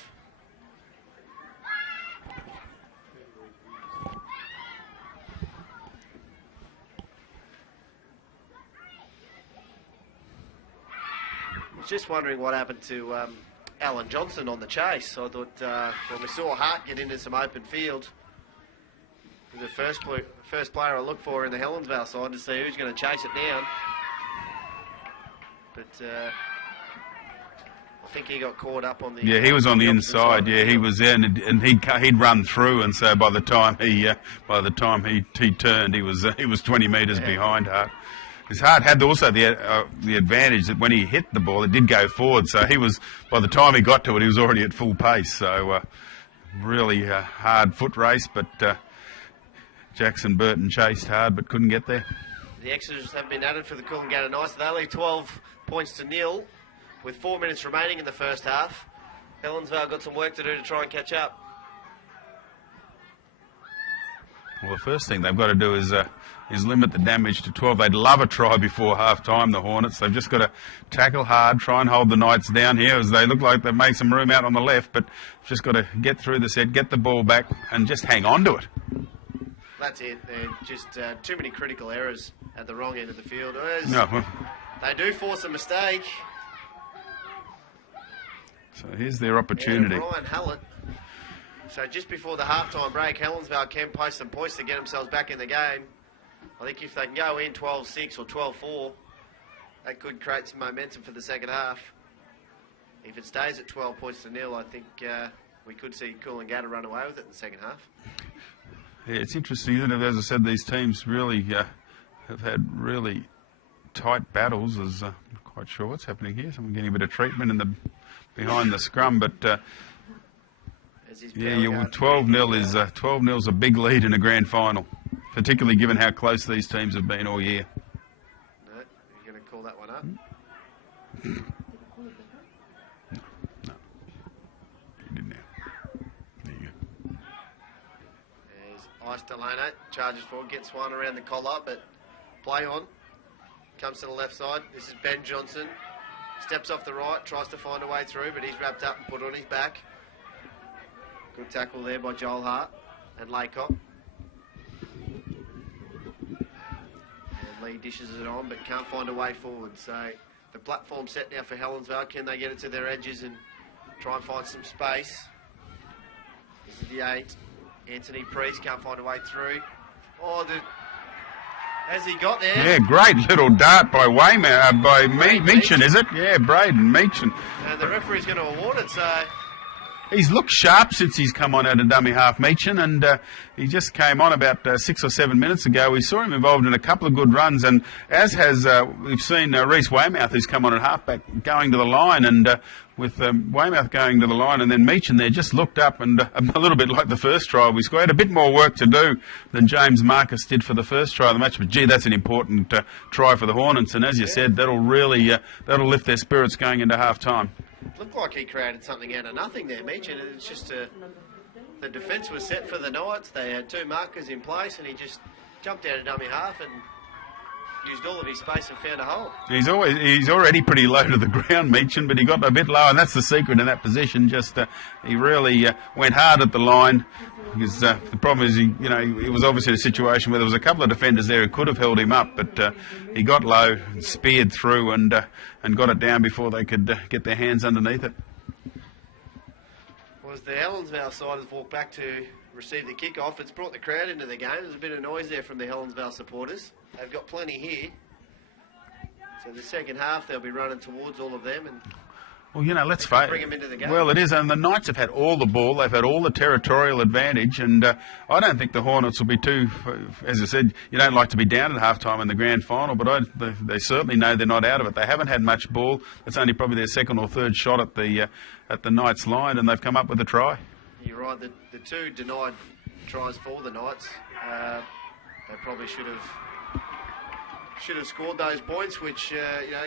I was just wondering what happened to Alan Johnson on the chase. I thought when we saw Hart get into some open field, the first player I look for in the Helensvale side to see who's going to chase it down. But I think he got caught up on the... Yeah, he was on the inside. Yeah, he was there, and he'd run through, and so by the time he turned, he was 20 metres behind Hart. His Hart had also the advantage that when he hit the ball, it did go forward. So he was, by the time he got to it, he was already at full pace. So really hard foot race, but Jackson Burton chased hard but couldn't get there. The extras have been added for the Coolangatta Knights. They leave 12 points to nil with 4 minutes remaining in the first half. Helensvale got some work to do to try and catch up. Well, the first thing they've got to do is limit the damage to 12. They'd love a try before half-time, the Hornets. They've just got to tackle hard, try and hold the Knights down here, as they look like they've made some room out on the left, but just got to get through the set, get the ball back, and just hang on to it. That's it. They're just too many critical errors at the wrong end of the field. No. They do force a mistake. So here's their opportunity. Yeah, Ryan Hallett. So just before the half-time break, Helensvale can post some points to get themselves back in the game. I think if they can go in 12-6 or 12-4, that could create some momentum for the second half. If it stays at 12 points to nil, I think we could see Coolangatta run away with it in the second half. Yeah, it's interesting, isn't it? As I said, these teams really have had really tight battles. I'm not quite sure what's happening here. Someone getting a bit of treatment behind the scrum, but yeah, 12-0 is a big lead in a grand final, particularly given how close these teams have been all year. No, you're going to call that one up? No. You didn't now. There you go. There's Ice Delano, charges forward, gets one around the collar, but play on. Comes to the left side. This is Ben Johnson. Steps off the right, tries to find a way through, but he's wrapped up and put on his back. Good tackle there by Joel Hart and Laycock. And Lee dishes it on, but can't find a way forward. So the platform set now for Helensvale. Can they get it to their edges and try and find some space? This is the 8. Anthony Priest can't find a way through. Has he got there? Yeah, great little dart by Meechan, is it? Yeah, Braden Meechan. And the referee's going to award it, so... He's looked sharp since he's come on out of dummy half, Meechan, and he just came on about 6 or 7 minutes ago. We saw him involved in a couple of good runs, and as has we've seen Reece Weymouth, who's come on at halfback, going to the line, and with Weymouth going to the line, and then Meechan there just looked up, and a little bit like the first try we scored. A bit more work to do than James Marcus did for the first try of the match, but gee, that's an important try for the Hornets, and as you said, that'll really that'll lift their spirits going into half-time. Looked like he created something out of nothing there, Meechan. It's just the defence was set for the Knights. They had 2 markers in place, and he just jumped out of dummy half and used all of his space and found a hole. He's already pretty low to the ground, Meechan, but he got a bit low, and that's the secret in that position. Just he really went hard at the line. Because the problem is, he was obviously in a situation where there was a couple of defenders there who could have held him up, but he got low, speared through, and got it down before they could get their hands underneath it. Well, as the Helensvale side has walked back to receive the kick-off, it's brought the crowd into the game. There's a bit of noise there from the Helensvale supporters. They've got plenty here. So the second half, they'll be running towards all of them, and well, let's face bring them into the game. Well, it is, and the Knights have had all the ball. They've had all the territorial advantage, and I don't think the Hornets will be too. As I said, you don't like to be down at halftime in the grand final, but they certainly know they're not out of it. They haven't had much ball. It's only probably their second or third shot at the Knights line, and they've come up with a try. You're right. The 2 denied tries for the Knights. They probably should have scored those points, which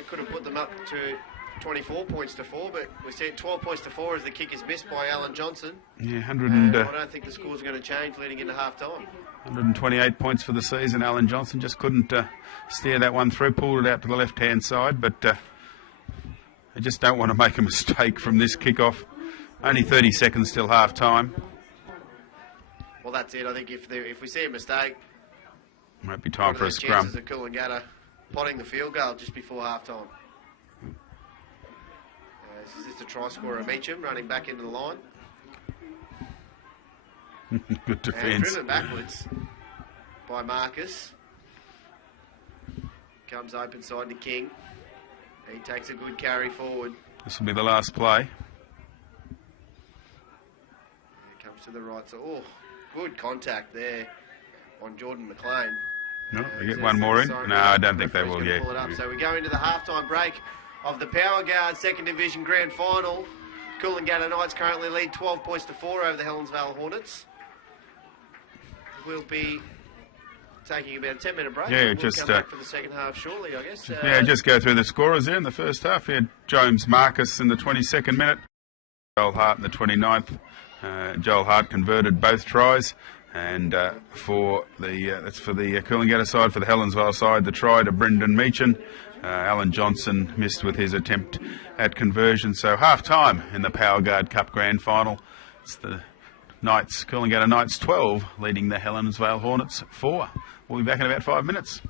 could have put them up to 24 points to 4, but we see it 12 points to 4 as the kick is missed by Alan Johnson. Yeah, I 100 don't think the scores are going to change leading into half-time. 128 points for the season. Alan Johnson just couldn't steer that one through, pulled it out to the left-hand side, but they just don't want to make a mistake from this kick-off. Only 30 seconds till half-time. Well, that's it. I think if we see a mistake, Might be time for a scrum. Chances of Coolangatta potting the field goal just before half-time. This is just a try scorer, Meacham, running back into the line. Good And defence. driven backwards by Marcus. Comes open side to King. He takes a good carry forward. This will be the last play. He comes to the right. So, good contact there on Jordan McLean. No, they get one more in. No, I don't think they will. Pull it up. Yeah. So we go into the halftime break of the Powrgard Second Division Grand Final. Coolangatta Knights currently lead 12 points to 4 over the Helensvale Hornets. We'll be taking about a 10-minute break. Yeah, We'll just come back for the second half shortly, I guess. Yeah, just go through the scorers there in the first half. We had James Marcus in the 22nd minute, Joel Hart in the 29th. Joel Hart converted both tries, and that's for the Coolangatta side. For the Helensvale side, the try to Brendan Meacham. Alan Johnson missed with his attempt at conversion. So half-time in the Powrgard Cup Grand Final. It's the Knights, Coolangatta Knights 12, leading the Helensvale Hornets 4. We'll be back in about 5 minutes.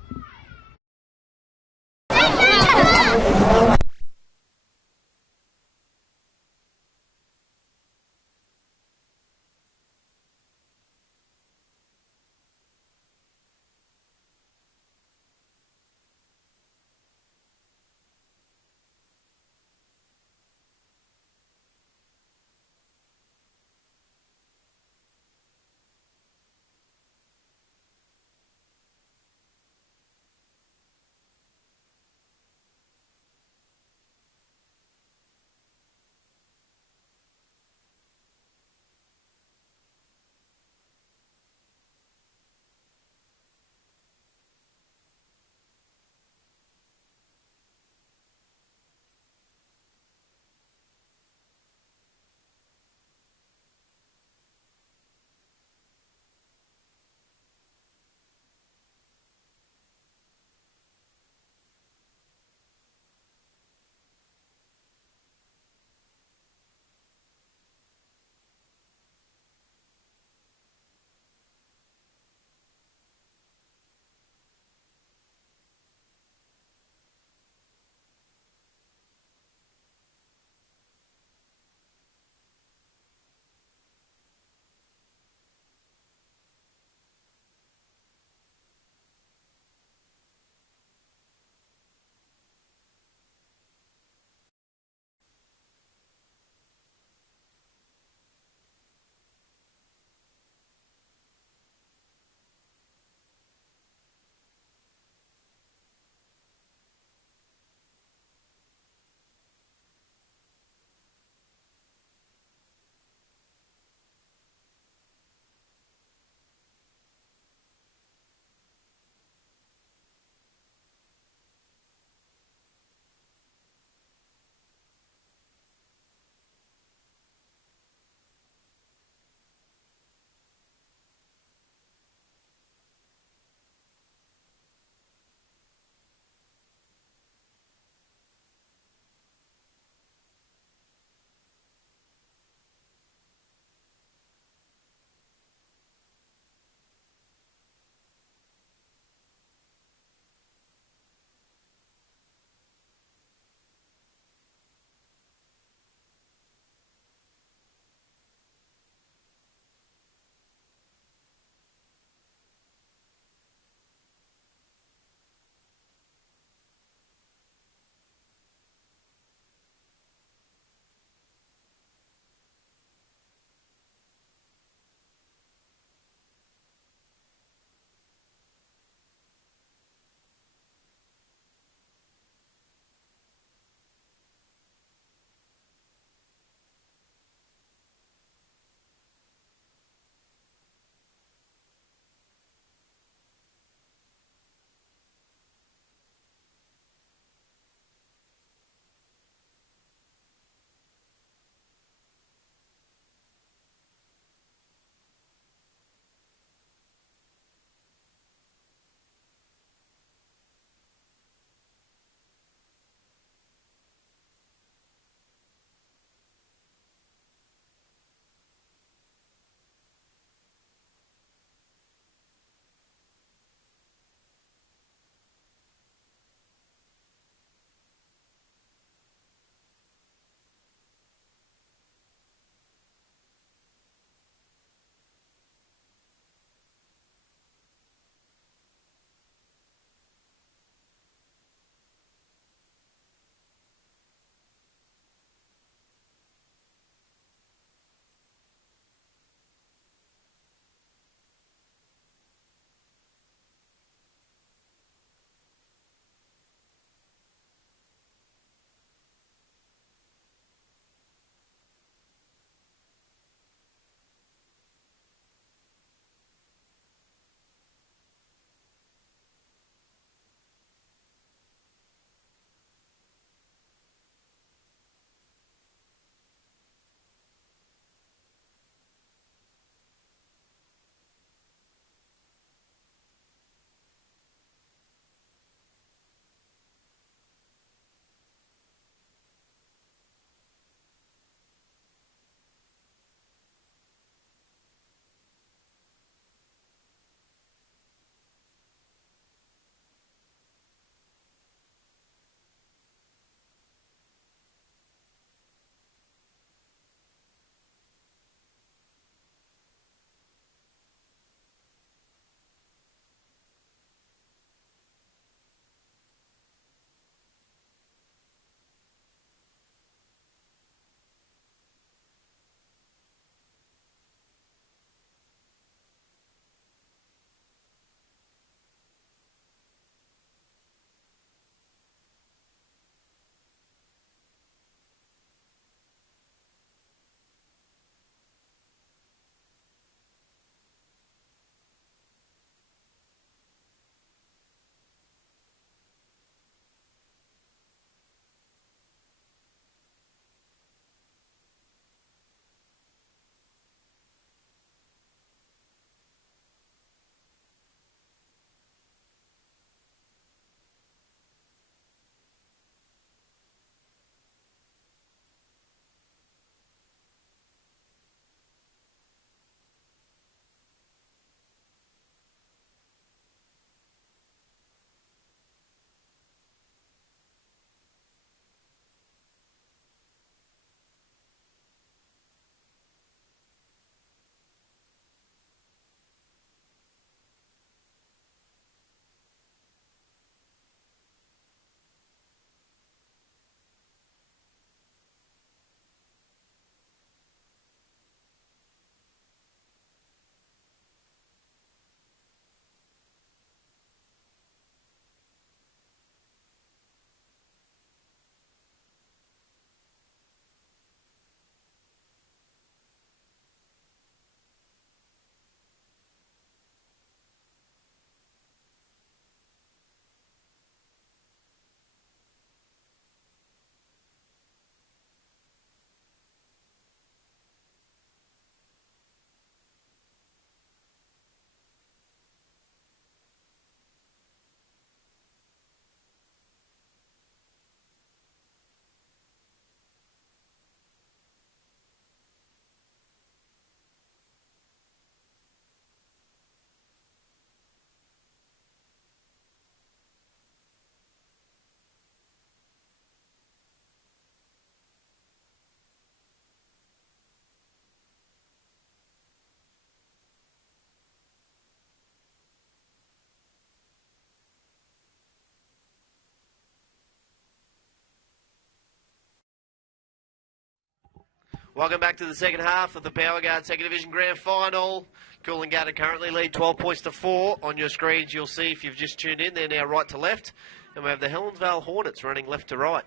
Welcome back to the second half of the Powrgard Second Division Grand Final. Coolangatta currently lead 12 points to 4. On your screens, you'll see if you've just tuned in, they're now right to left. And we have the Helensvale Hornets running left to right.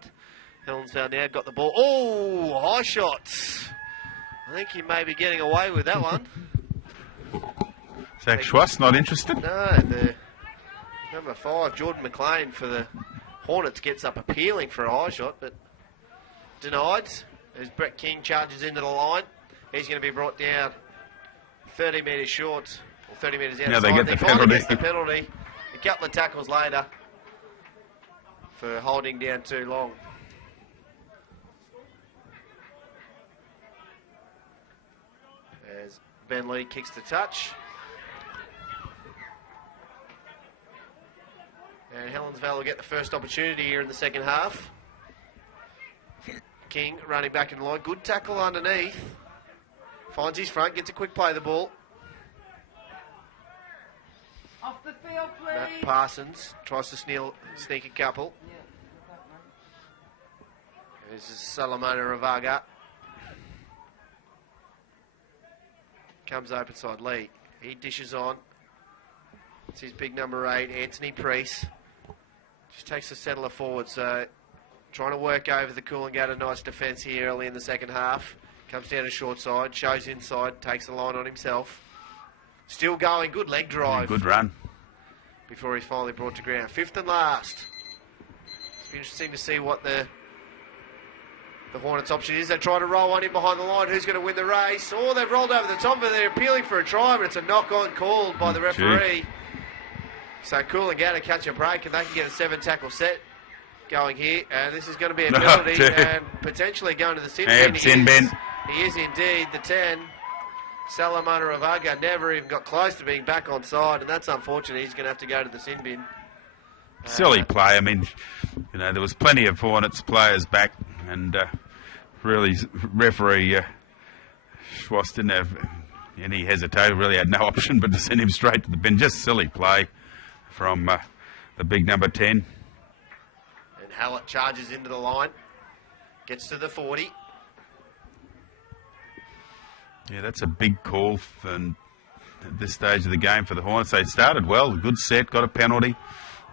Helensvale now got the ball. Oh, high shots. I think he may be getting away with that one. Zach Schwass not interested? No, the number 5, Jordan McLean for the Hornets, gets up appealing for a high shot, but denied. As Brett King charges into the line, he's going to be brought down 30 metres short, or 30 metres outside. Now they get the penalty. Gets the penalty. A couple of tackles later for holding down too long. As Ben Lee kicks the touch. And Helensvale will get the first opportunity here in the second half. King running back in the line. Good tackle underneath. Finds his front, gets a quick play of the ball. Off the field, please. Matt Parsons tries to sneak a couple. This is Salamona Ravaga. Comes open side Lee. He dishes on. It's his big number 8, Anthony Priest. Just takes the settler forward, so trying to work over the Coolangatta nice defence here early in the second half. Comes down to short side, shows inside, takes the line on himself. Still going, good leg drive. Yeah, good run. Before he's finally brought to ground. Fifth and last. It's interesting to see what the Hornets' option is. They try to roll one in behind the line. Who's going to win the race? Oh, they've rolled over the top, but they're appealing for a try, but it's a knock-on called by the referee. Gee. So Coolangatta catch a break, and they can get a 7-tackle set going here. And this is going to be a penalty, and potentially going to the sin bin. Sin bin. He is indeed the 10. Salamona Ravaga never even got close to being back on side, and that's unfortunate. He's going to have to go to the sin bin. Silly play. I mean, you know, there was plenty of Hornets players back, and really, referee Schwass didn't have any hesitation. Really had no option but to send him straight to the bin. Just silly play from the big number 10. And Hallett charges into the line, gets to the 40. Yeah, that's a big call at this stage of the game for the Hornets. They started well, a good set, got a penalty,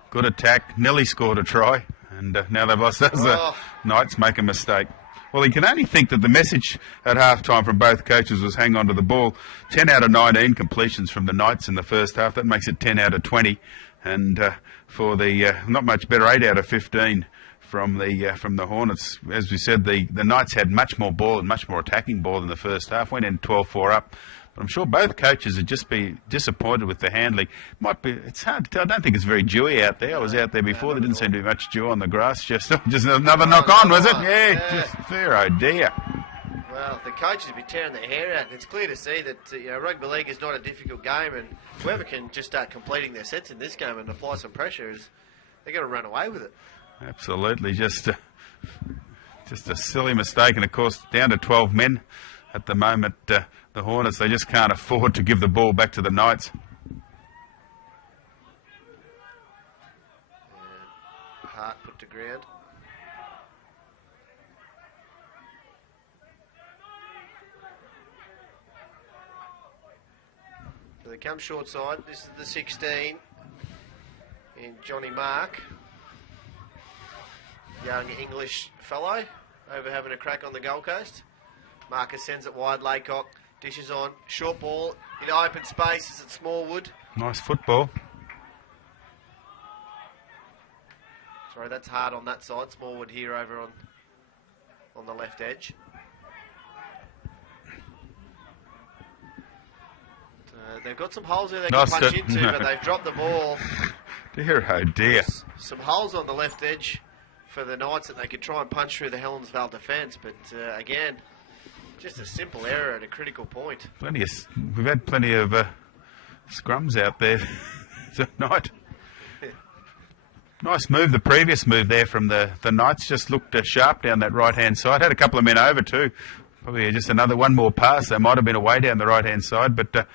good attack, nearly scored a try, and now they've lost. As the Knights make a mistake. Well, you can only think that the message at halftime from both coaches was hang on to the ball. 10 out of 19 completions from the Knights in the first half. That makes it 10 out of 20. And for the not much better, 8 out of 15 from the Hornets. As we said, the Knights had much more ball and much more attacking ball in the first half. Went in 12-4 up. But I'm sure both coaches would just be disappointed with the handling. It's hard to tell. I don't think it's very dewy out there. I was out there before. There didn't seem to be much dew on the grass. Just another knock on, was it? Yeah, just fair idea. Well, the coaches would be tearing their hair out. And it's clear to see that rugby league is not a difficult game, and whoever can just start completing their sets in this game and apply some pressure, they're going to run away with it. Absolutely, just a silly mistake, and of course down to 12 men at the moment. The Hornets, they just can't afford to give the ball back to the Knights. Hart put to ground. So they come short side. This is the 16 in Johnny Mark. Young English fellow over having a crack on the Gold Coast. Marcus sends it wide. Laycock dishes on. Short ball in open space. Is it Smallwood? Nice football. Sorry, that's hard on that side. Smallwood here over on the left edge. They've got some holes there they can punch into, but they've dropped the ball. Dear, oh dear. Some holes on the left edge for the Knights that they could try and punch through the Helensvale defence, but again, just a simple error at a critical point. We've had plenty of scrums out there tonight. Nice move, the previous move there from the Knights. Just looked sharp down that right-hand side. Had a couple of men over too. Probably just one more pass. They might have been away down the right-hand side, but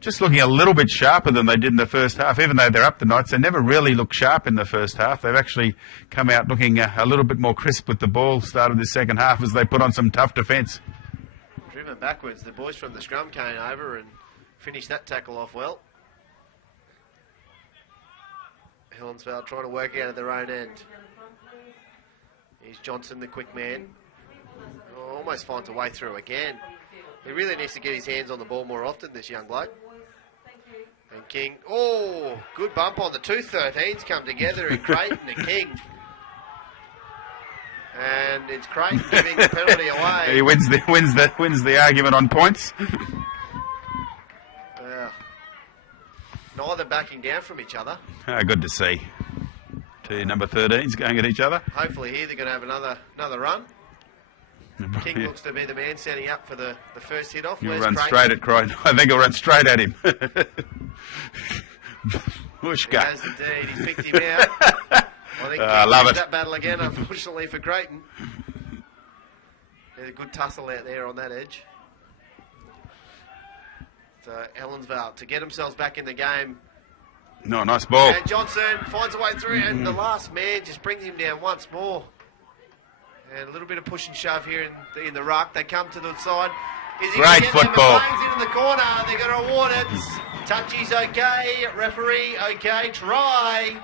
just looking a little bit sharper than they did in the first half. Even though they're up the Knights, they never really looked sharp in the first half. They've actually come out looking a little bit more crisp with the ball, started this second half as they put on some tough defence. driven backwards. The boys from the scrum came over and finished that tackle off well. Helensvale trying to work out of their own end. Here's Johnson, the quick man. Oh, almost finds a way through again. He really needs to get his hands on the ball more often, this young bloke. And King, oh, good bump on the 213s come together, and Creighton and King. And it's Creighton giving the penalty away. He wins the argument on points. Neither backing down from each other. Good to see. Two number 13s going at each other. Hopefully here they're going to have another run. King looks to be the man setting up for the first hit off. He'll run straight at Creighton. I think he'll run straight at him. Pushka. He has indeed. He's picked him out. I think I love it. That battle again, unfortunately for Creighton. There's a good tussle out there on that edge. So Helensvale to get themselves back in the game. No, nice ball. And Johnson finds a way through, and the last man just brings him down once more. And a little bit of push and shove here in the ruck. They come to the side. Great football. McLean's in the corner. They're going to award it. Touchy's okay. Referee okay. Try.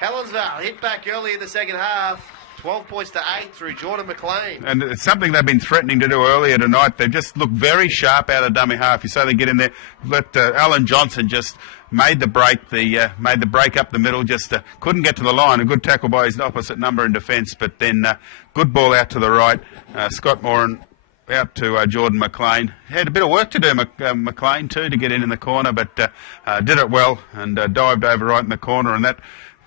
Helensvale hit back early in the second half. 12 points to 8 through Jordan McLean. And it's something they've been threatening to do earlier tonight. They just look very sharp out of dummy half. You say they get in there. Let Alan Johnson just made the break up the middle. Just couldn't get to the line. A good tackle by his opposite number in defence, but then good ball out to the right. Scott Moran out to Jordan McLean. Had a bit of work to do, McLean too, to get in the corner, but did it well and dived over right in the corner, and that.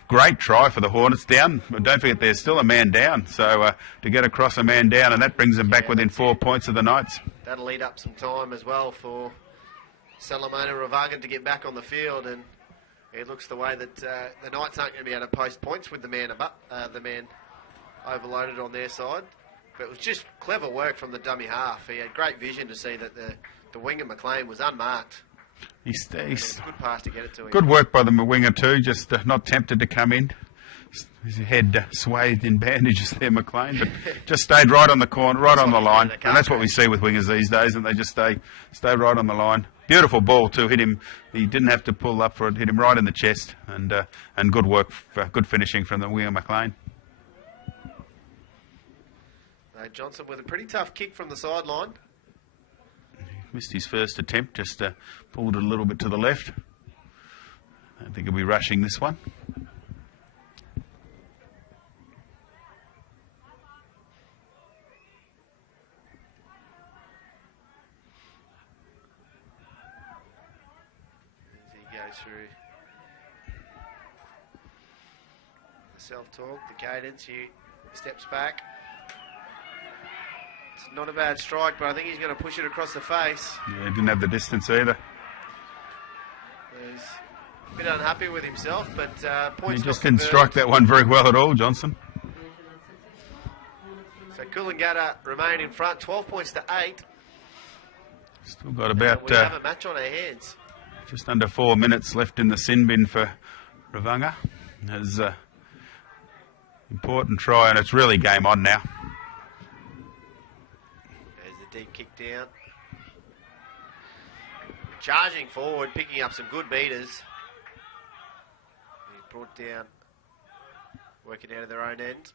Great try for the Hornets down. But don't forget, there's still a man down. So to get across a man down, and that brings them back within 4 points of the Knights. That'll lead up some time as well for Salomona Ravagan to get back on the field. And it looks the way that the Knights aren't going to be able to post points with the man overloaded on their side. But it was just clever work from the dummy half. He had great vision to see that the winger McLean was unmarked. He's good pass to get it to him. Good work by the winger too, just not tempted to come in. His head swathed in bandages there, McLean, but just stayed right on the corner, right on the line. And that's what we see with wingers these days, and they just stay right on the line. Beautiful ball too, hit him. He didn't have to pull up for it, hit him right in the chest, and good work, good finishing from the winger McLean. Johnson with a pretty tough kick from the sideline. Missed his first attempt, just pulled it a little bit to the left. I don't think he'll be rushing this one. As he goes through the self-talk, the cadence, he steps back. It's not a bad strike, but I think he's going to push it across the face. Yeah, he didn't have the distance either. He's a bit unhappy with himself, but points. He just didn't strike that one very well at all, Johnson. So Coolangatta remain in front, 12 points to 8. Still got about we have a match on our hands. Just under 4 minutes left in the sin bin for Ravunga. There's an important try, and it's really game on now. Deep kick down. Charging forward, picking up some good meters. He's brought down, working out of their own end.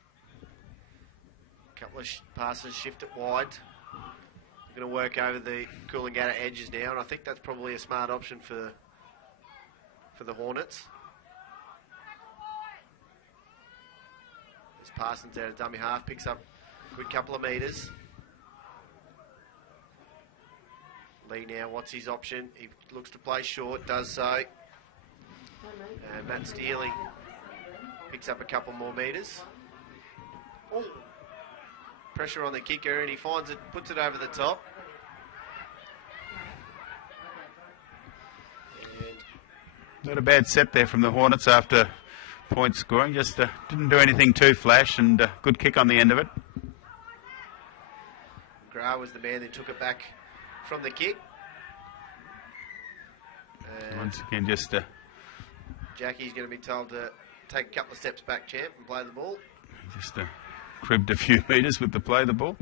A couple of passes shift it wide. They're going to work over the Coolangatta edges now, and I think that's probably a smart option for the Hornets. There's Parsons there at dummy half, picks up a good couple of meters. Lee now, what's his option? He looks to play short, does so. And Matt Steele picks up a couple more meters. Oh, pressure on the kicker, and he finds it, puts it over the top. And not a bad set there from the Hornets after point scoring. Just didn't do anything too flash, and good kick on the end of it. Gra was the man that took it back from the kick. Once again, just Jackie's going to be told to take a couple of steps back, champ, and play the ball. Just cribbed a few metres with the play the ball.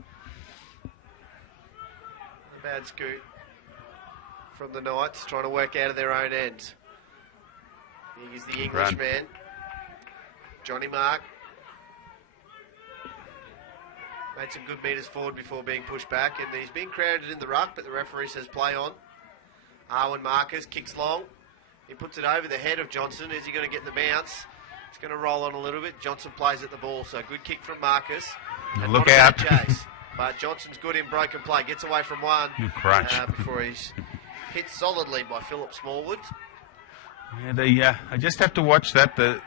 Bad scoot from the Knights, trying to work out of their own end. Here's the Englishman, Johnny Mark. Made some good metres forward before being pushed back, and he's been crowded in the ruck, but the referee says play on. Arwen Marcus kicks long. He puts it over the head of Johnson. Is he going to get the bounce? It's going to roll on a little bit. Johnson plays at the ball, so good kick from Marcus. And look out. Chase. But Johnson's good in broken play. Gets away from one before he's hit solidly by Philip Smallwood. Yeah, I just have to watch that. The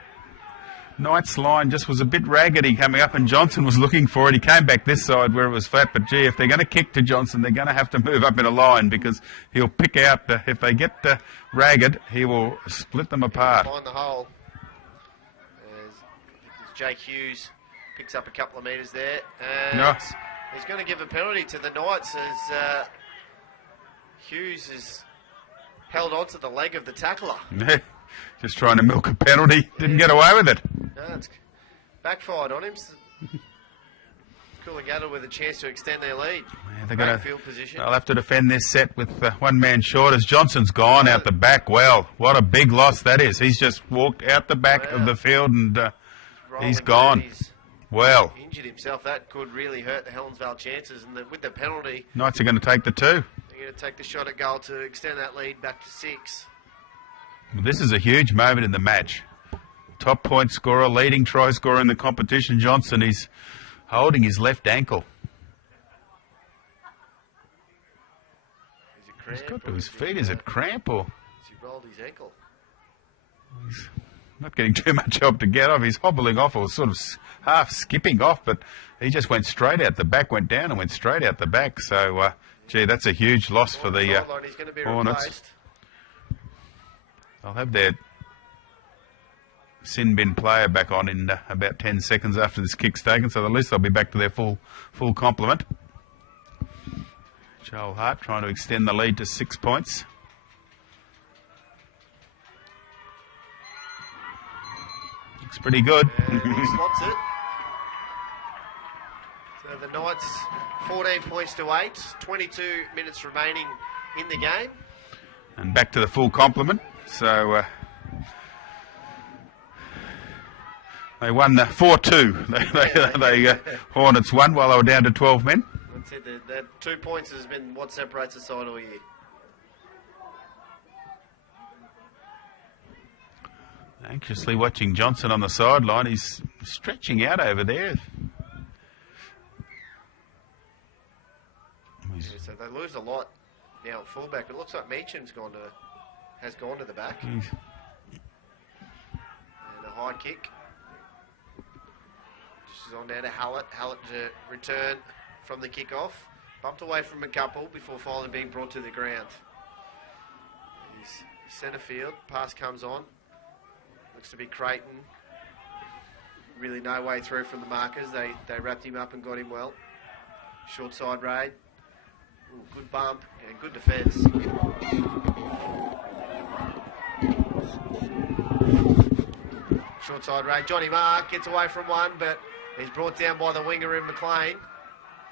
Knights line just was a bit raggedy coming up, and Johnson was looking for it. He came back this side where it was flat, but gee, if they're going to kick to Johnson, they're going to have to move up in a line, because he'll pick out, if they get ragged, he will split them apart. Find the hole. As Jake Hughes picks up a couple of metres there. And he's going to give a penalty to the Knights as Hughes is held onto the leg of the tackler. Just trying to milk a penalty. Didn't get away with it. No, it's backfired on him. Coolangatta with a chance to extend their lead. They're field position. They'll have to defend this set with one man short, as Johnson's gone out the back. Well, what a big loss that is. He's just walked out the back of the field, and he's gone. Well, injured himself. That could really hurt the Helensvale chances, and with the penalty, Knights are going to take the 2. They're going to take the shot at goal to extend that lead back to 6. Well, this is a huge moment in the match. Top point scorer, leading try scorer in the competition, Johnson. He's holding his left ankle. Is it cramp? He's got to his feet. Is it cramp, or? Has he rolled his ankle? He's not getting too much help to get off. He's hobbling off, or sort of half skipping off, but he just went straight out the back, went down and went straight out the back. So, gee, that's a huge loss for the Hornets. Replaced. They'll have their sin bin player back on in about 10 seconds after this kick's taken, so at least they'll be back to their full complement. Joel Hart trying to extend the lead to 6 points. Looks pretty good. And he slots it. So the Knights 14 points to 8, 22 minutes remaining in the game. And back to the full complement. So they won the 4-2. They Hornets won while they were down to 12 men. That's it. That 2 points has been what separates the side all year. Anxiously watching Johnson on the sideline. He's stretching out over there. So they lose a lot now at fullback. It looks like Meacham's has gone to the back. And a high kick. This is on down to Hallett. Hallett to return from the kick-off. Bumped away from a couple before finally being brought to the ground. He's centre field. Pass comes on. Looks to be Creighton. Really no way through from the markers. They wrapped him up and got him well. Short side raid. Ooh, good bump and good defence. Short side raid. Johnny Mark gets away from one, but he's brought down by the winger in McLean.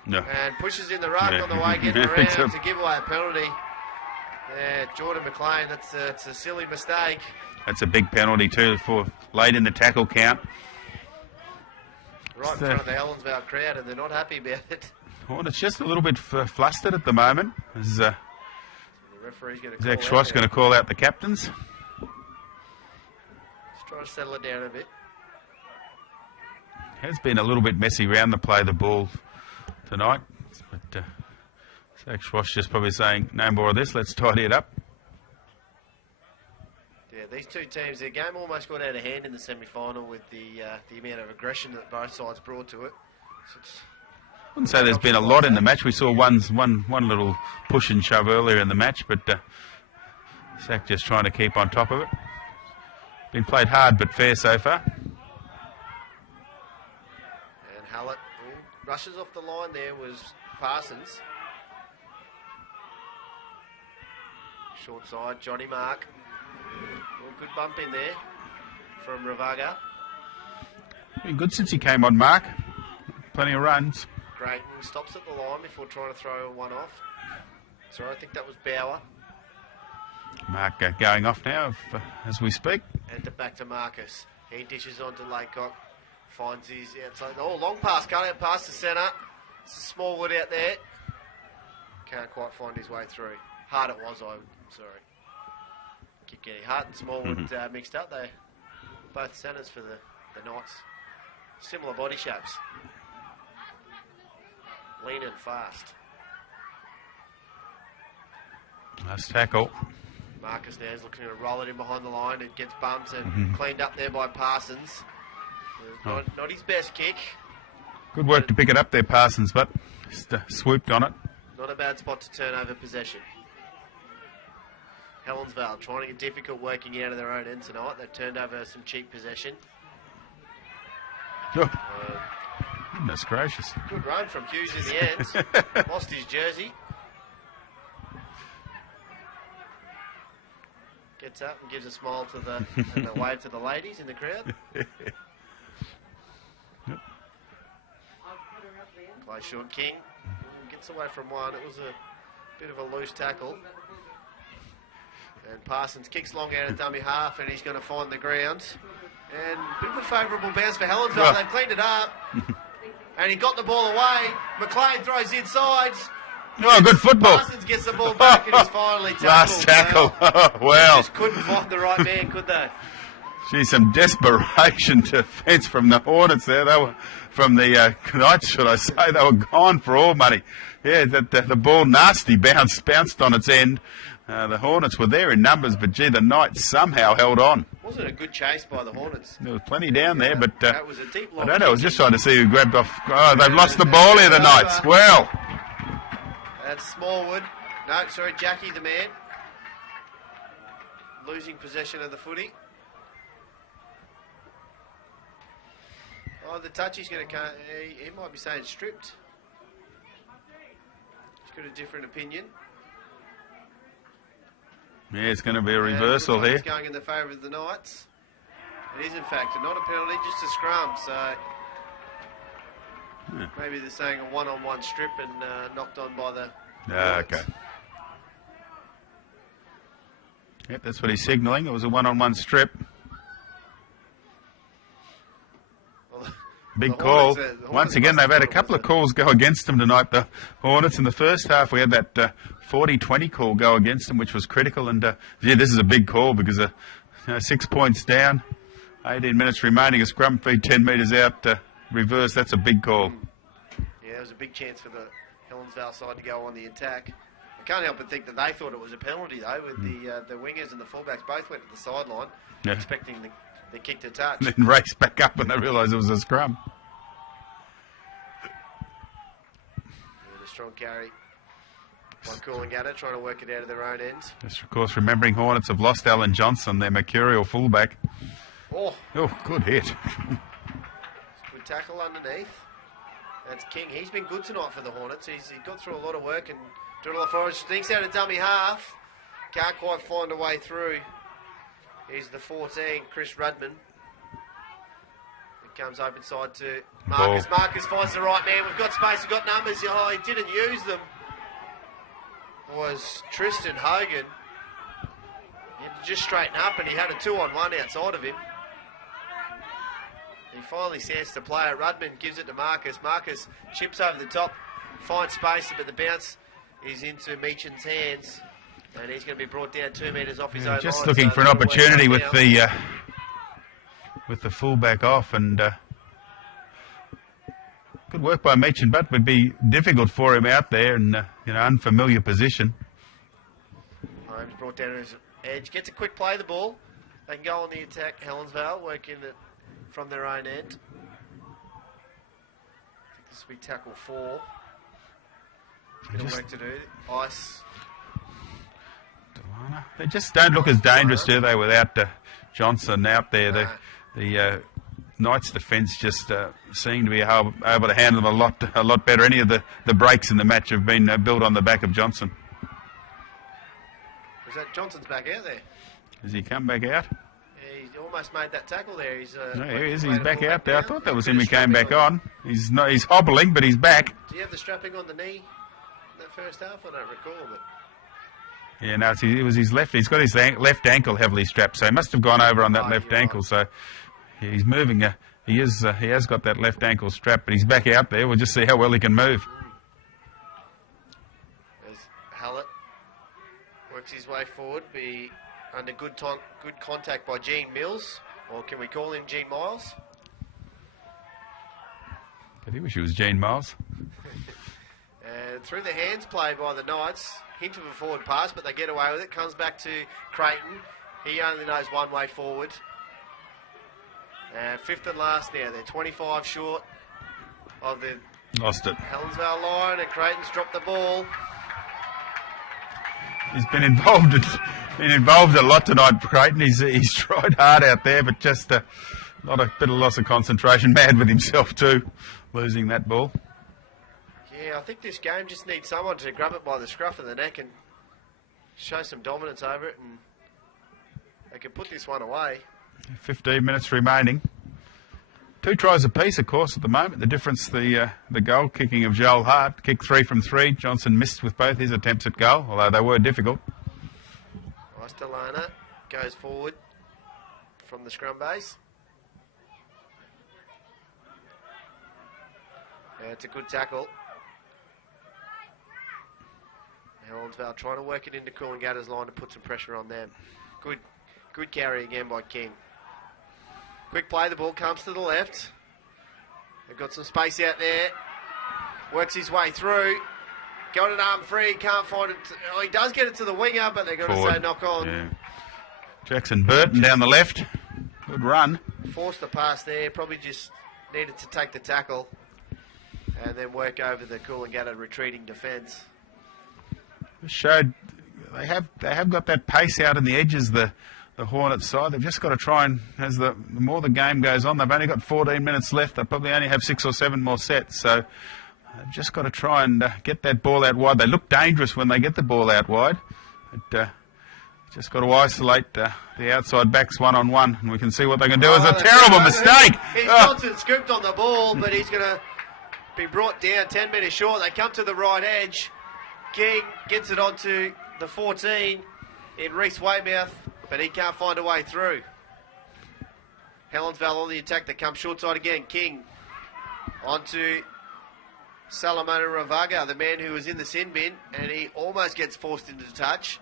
No. And pushes in the ruck on the way, getting around to give away a penalty. Jordan McLean, it's a silly mistake. That's a big penalty too for late in the tackle count. Right in front of the Helensvale crowd, and they're not happy about it. Hornets just a little bit flustered at the moment. As the referee's going to Zach Schwartz going to call out the captains. Just trying to settle it down a bit. Has been a little bit messy round the play of the ball tonight, but Zach Schwartz just probably saying, no more of this, let's tidy it up. Yeah, these two teams, their game almost got out of hand in the semi-final with the amount of aggression that both sides brought to it. So I wouldn't say there's been a lot in the match. We saw one little push and shove earlier in the match, but Zach just trying to keep on top of it. Been played hard but fair so far. And Hallett rushes off the line there was Parsons. Short side, Johnny Mark. Good bump in there from Ravaga. Been good since he came on, Mark. Plenty of runs. Creighton stops at the line before trying to throw one off. So I think that was Bauer. Mark going off now as we speak. And back to Marcus. He dishes on to Laycock. Finds his outside. Oh, long pass. Can't out past the centre. It's a Smallwood out there. Can't quite find his way through. Hart it was, I'm sorry. Keep getting Hart and Smallwood mixed up. They both centres for the Knights. Similar body shapes. Lean and fast. Nice tackle. Marcus now is looking to roll it in behind the line. It gets bumped and cleaned up there by Parsons. Not his best kick. Good work to pick it up there, Parsons, but just swooped on it. Not a bad spot to turn over possession. Helensvale trying to get difficult working out of their own end tonight. They've turned over some cheap possession. Oh, goodness gracious. Good run from Hughes in the end. Lost his jersey. Gets up and gives a smile to and a wave to the ladies in the crowd. Play short King. Gets away from one. It was a bit of a loose tackle. And Parsons kicks long out of dummy half and he's going to find the ground. And a bit of a favourable bounce for Helensvale. Oh. They've cleaned it up. And he got the ball away. McLean throws inside. Oh, good football. Parsons gets the ball back and he's finally tackled. Last tackle. Well. Just couldn't find the right man, could they? Gee, some desperation defence from the Hornets there. They were from the Knights, should I say. They were gone for all money. Yeah, the ball nasty bounced on its end. The Hornets were there in numbers, but gee, the Knights somehow held on. Wasn't a good chase by the Hornets. There was plenty down there, but that was a deep I don't know. I was just trying to see who grabbed off. Oh, they've lost the ball here, the Knights. Well. That's Smallwood. No, sorry, Jackie the man. Losing possession of the footy. Oh, the touch he's going to... He might be saying stripped. He's got a different opinion. Yeah, it's going to be a reversal here. It's going in the favour of the Knights. It is, in fact, not a penalty, just a scrum. So maybe they're saying a one-on-one strip and knocked on by the Knights. Okay. Yep, that's what he's signalling. It was a one-on-one strip. Big call. Once again, they've had a couple of calls go against them tonight, the Hornets. In the first half, we had that 40-20 call go against them, which was critical. And, yeah, this is a big call because 6 points down, 18 minutes remaining, a scrum feed 10 metres out, reverse. That's a big call. Yeah, it was a big chance for the Helensvale side to go on the attack. I can't help but think that they thought it was a penalty, though, with the wingers and the fullbacks both went to the sideline, expecting the kick to touch. And then raced back up when they realised it was a scrum. And a strong carry by Coolangatta, trying to work it out of their own end. Just, of course, remembering Hornets have lost Alan Johnson, their mercurial fullback. Oh, good hit. Good tackle underneath. That's King. He's been good tonight for the Hornets. He got through a lot of work and doing a lot for us. Stinks out a dummy half. Can't quite find a way through. He's the 14, Chris Rudman. It comes open side to Marcus. Ball. Marcus finds the right man. We've got space, we've got numbers. Oh, he didn't use them. Was Tristan Hogan. He had to just straighten up and he had a 2-on-1 outside of him. He finally stands to play it. Rudman gives it to Marcus. Marcus chips over the top, finds space, but the bounce is into Meechan's hands. And he's going to be brought down 2 metres off his own Just line. looking for an opportunity with the fullback off, and good work by Meechan, but would be difficult for him out there in unfamiliar position. Holmes brought down his edge, gets a quick play of the ball. They can go on the attack. Helensvale working it from their own end. I think this will be tackle 4. Bit of work to do. Ice. They just don't look as dangerous, do they, without Johnson out there? The Knights' defence just seem to be able to handle them a lot better. Any of the breaks in the match have been built on the back of Johnson. Was that Johnson's back out there? Has he come back out? Yeah, he almost made that tackle there. No, here he is. He's back out there. I thought that was him. He came back on. He's hobbling, but he's back. Do you have the strapping on the knee in that first half? I don't recall, but Yeah, no, it was his left. He's got his left ankle heavily strapped, so he must have gone over on that left ankle. Right. So he's moving. He has got that left ankle strapped, but he's back out there. We'll just see how well he can move. As Hallett works his way forward, be under good contact by Gene Mills, or can we call him Gene Miles? But he wish he was Gene Miles. And through the hands play by the Knights, hint of a forward pass, but they get away with it. Comes back to Creighton. He only knows one way forward. And fifth and last now. They're 25 short of the Lost it. Helensvale line, and Creighton's dropped the ball. He's been involved a lot tonight, Creighton. He's tried hard out there, but just not a bit of loss of concentration. Mad with himself too, losing that ball. Yeah, I think this game just needs someone to grab it by the scruff of the neck and show some dominance over it, and they can put this one away. 15 minutes remaining. 2 tries apiece, of course, at the moment. The difference, the goal kicking of Joel Hart, kicked 3 from 3. Johnson missed with both his attempts at goal, although they were difficult. Delana goes forward from the scrum base. Yeah, it's a good tackle. Helensvale trying to work it into Coolangatta's line to put some pressure on them. Good carry again by King. Quick play, the ball comes to the left. They've got some space out there. Works his way through. Got it arm free, can't find it. He does get it to the winger, but they're going to say knock on. Yeah. Jackson Burton down the left. Good run. Forced the pass there, probably just needed to take the tackle and then work over the Coolangatta retreating defence. Showed they have got that pace out in the edges, the Hornets side. They've just got to try and, as the more the game goes on, they've only got 14 minutes left. They'll probably only have 6 or 7 more sets. So they've just got to try and get that ball out wide. They look dangerous when they get the ball out wide. But, just got to isolate the outside backs one-on-one, and we can see what they can do. It's a terrible mistake. Johnson scooped on the ball, but he's going to be brought down 10 metres short. They come to the right edge. King gets it onto the 14 in Reese Weymouth, but he can't find a way through. Helensvale on the attack. They come short side again. King onto Salamona Ravaga, the man who was in the sin bin, and he almost gets forced into touch.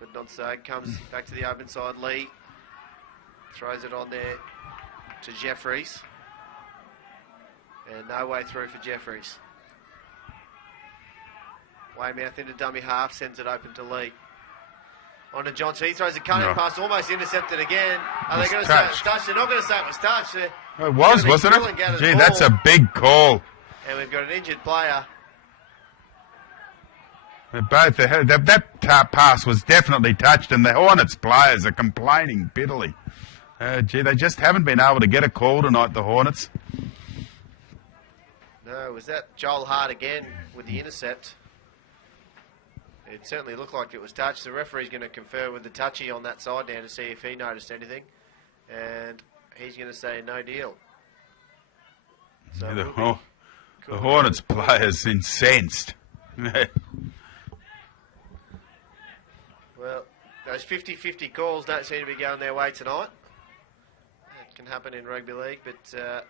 But not so. Comes back to the open side. Lee throws it on there to Jeffries. And no way through for Jeffries. Weymouth into dummy half, sends it open to Lee. On to Johnson. He throws a cutting pass, almost intercepted again. Are they going to say it was touched? They're not going to say it was touched. It was, wasn't it? Gee, that's a big call. And we've got an injured player. Both that pass was definitely touched, and the Hornets players are complaining bitterly. They just haven't been able to get a call tonight, the Hornets. No, was that Joel Hart again with the intercept? It certainly looked like it was touched. The referee's going to confer with the touchy on that side now to see if he noticed anything. And he's going to say no deal. So yeah, the Hornets players incensed. Well, those 50-50 calls don't seem to be going their way tonight. It can happen in rugby league, but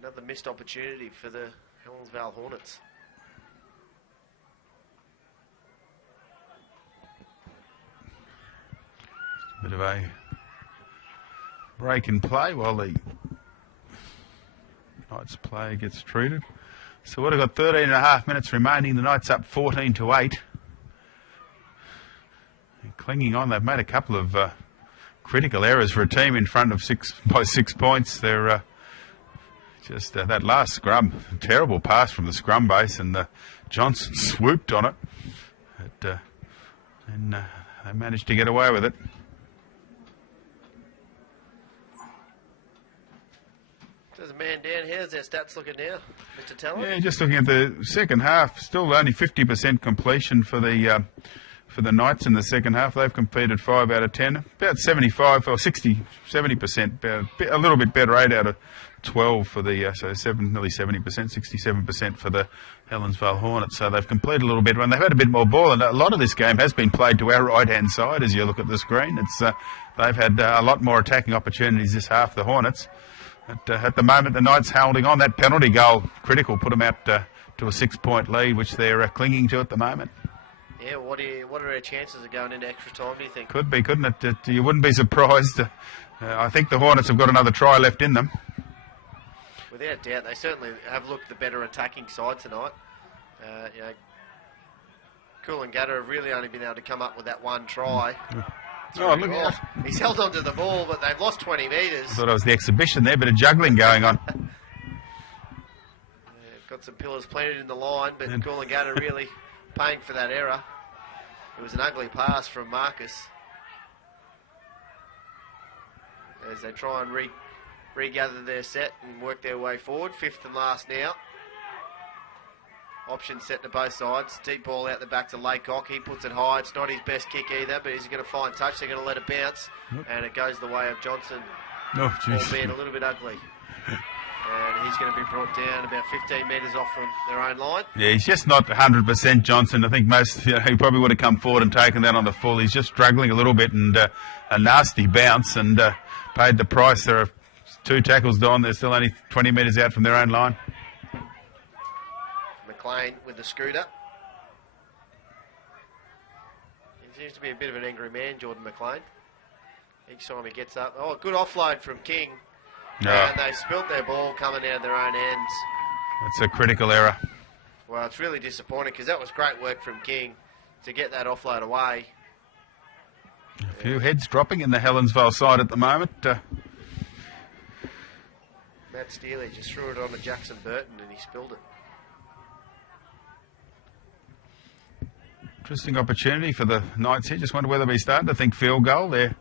another missed opportunity for the Helensvale Hornets. Bit of a break in play while the Knights player gets treated. So we've got 13 and a half minutes remaining. The Knights up 14-8. And clinging on, they've made a couple of critical errors for a team in front of 6 points. They're just that last scrum, terrible pass from the scrum base, and Johnson swooped on it. And they managed to get away with it. There's a man down here. How's their stats looking now, Mr. Talent? Yeah, just looking at the second half, still only 50% completion for the for the Knights in the second half. They've completed 5 out of 10, about 75 or 70%, a little bit better, 8 out of 12 for the, nearly 70%, 67% for the Helensvale Hornets. So they've completed a little bit, and they've had a bit more ball, and a lot of this game has been played to our right-hand side as you look at the screen. They've had a lot more attacking opportunities this half, the Hornets. At the moment, the Knights holding on. That penalty goal, critical, put them out to a 6-point lead, which they're clinging to at the moment. Yeah, what are our chances of going into extra time, do you think? Could be, couldn't it? You wouldn't be surprised. I think the Hornets have got another try left in them. Without doubt, they certainly have looked the better attacking side tonight. Coolangatta have really only been able to come up with that one try. Oh, look out. He's held onto the ball, but they've lost 20 metres. I thought it was the exhibition there, bit of juggling going on. Got some pillars planted in the line, but Coolangatta really paying for that error. It was an ugly pass from Marcus. As they try and regather their set and work their way forward. 5th and last now. Option set to both sides. Deep ball out the back to Laycock. He puts it high. It's not his best kick either, but he's going to find touch. They're going to let it bounce. And it goes the way of Johnson. Oh, jeez. Albeit a little bit ugly. And he's going to be brought down about 15 metres off from their own line. Yeah, he's just not 100% Johnson. I think he probably would have come forward and taken that on the full. He's just struggling a little bit, and a nasty bounce, and paid the price. There are 2 tackles done. They're still only 20 metres out from their own line. McLean with the scooter. He seems to be a bit of an angry man, Jordan McLean. Each time he gets up. Oh, good offload from King. No. And they spilt their ball coming out of their own ends. That's a critical error. Well, it's really disappointing because that was great work from King to get that offload away. A few heads dropping in the Helensvale side at the moment. Matt Steele just threw it on to Jackson Burton and he spilled it. Interesting opportunity for the Knights here. Just wonder whether they'll be starting to think field goal. They're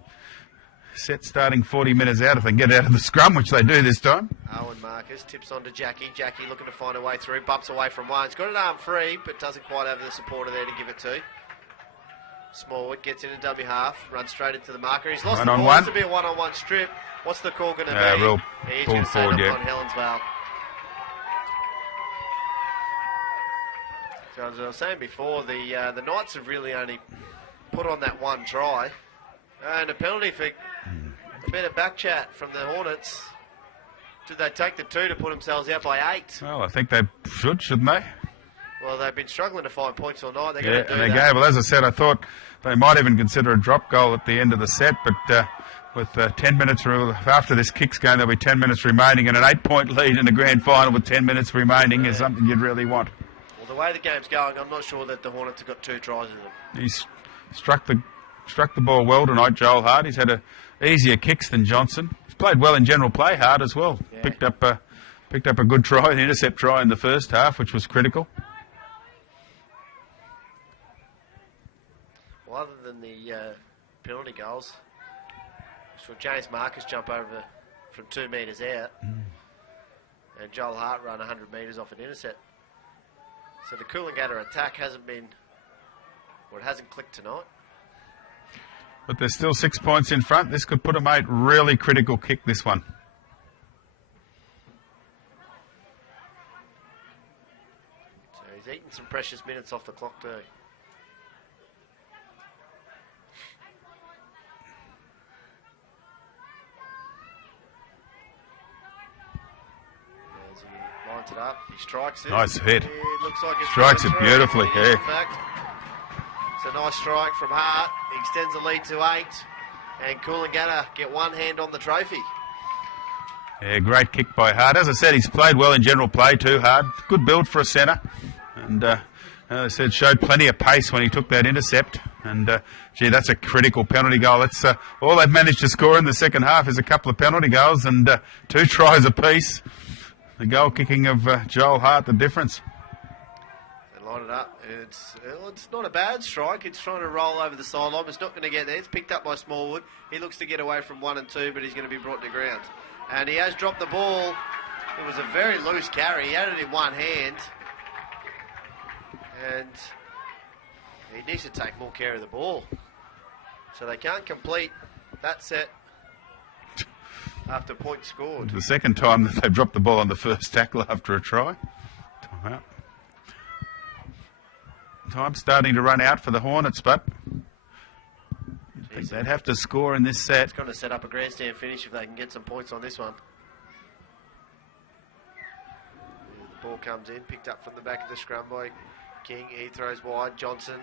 set starting 40 minutes out if they can get out of the scrum, which they do this time. Owen Marcus tips on to Jackie. Jackie looking to find a way through. Bumps away from one. He's got an arm free, but doesn't quite have the supporter there to give it to. Smallwood gets in a dummy half. Runs straight into the marker. He's lost the ball. It's to be a one-on-one strip. What's the call going to be? Real He's pull going to forward, set yeah. up on Helensvale. So as I was saying before, the Knights have really only put on that one try. And a penalty for a bit of back chat from the Hornets. Did they take the 2 to put themselves out by 8? Well, I think they shouldn't they? Well, they've been struggling to find points all night. They're Yeah, going to do and they that. gave. Well, as I said, I thought they might even consider a drop goal at the end of the set, but with 10 minutes after this kicks game, there'll be 10 minutes remaining, and an 8-point lead in the grand final with 10 minutes remaining is something you'd really want. Well, the way the game's going, I'm not sure that the Hornets have got 2 tries in them. He's struck the ball well tonight, Joel Hart. He's had easier kicks than Johnson. He's played well in general play, Hart as well. Yeah. Picked up a good try, an intercept try in the first half, which was critical. Well, other than the penalty goals, we saw James Marcus jump over from 2 metres out, and Joel Hart run 100 metres off an intercept. So the Coolangatta attack hasn't clicked tonight. But there's still 6 points in front. This could put a mate really critical kick, this one. So he's eaten some precious minutes off the clock too. As he lines it up, he strikes it. Nice hit. It looks like it's Strikes it going through. beautifully, It is, yeah. in fact. It's a nice strike from Hart. He extends the lead to 8. And Coolangatta get one hand on the trophy. Yeah, great kick by Hart. As I said, he's played well in general play too, Hart. Good build for a centre. And as I said, showed plenty of pace when he took that intercept. And, gee, that's a critical penalty goal. That's all they've managed to score in the second half is a couple of penalty goals and 2 tries apiece. The goal kicking of Joel Hart, the difference. They line it up. It's not a bad strike. It's trying to roll over the sideline. It's not going to get there. It's picked up by Smallwood. He looks to get away from 1 and 2, but he's going to be brought to ground. And he has dropped the ball. It was a very loose carry. He had it in one hand. And He needs to take more care of the ball. So they can't complete that set after point scored. The second time that they've dropped the ball on the first tackle after a try. Time out. Time starting to run out for the Hornets, but I think they'd have to score in this set. It's going to set up a grandstand finish if they can get some points on this one. The ball comes in, picked up from the back of the scrum by King. He throws wide. Johnson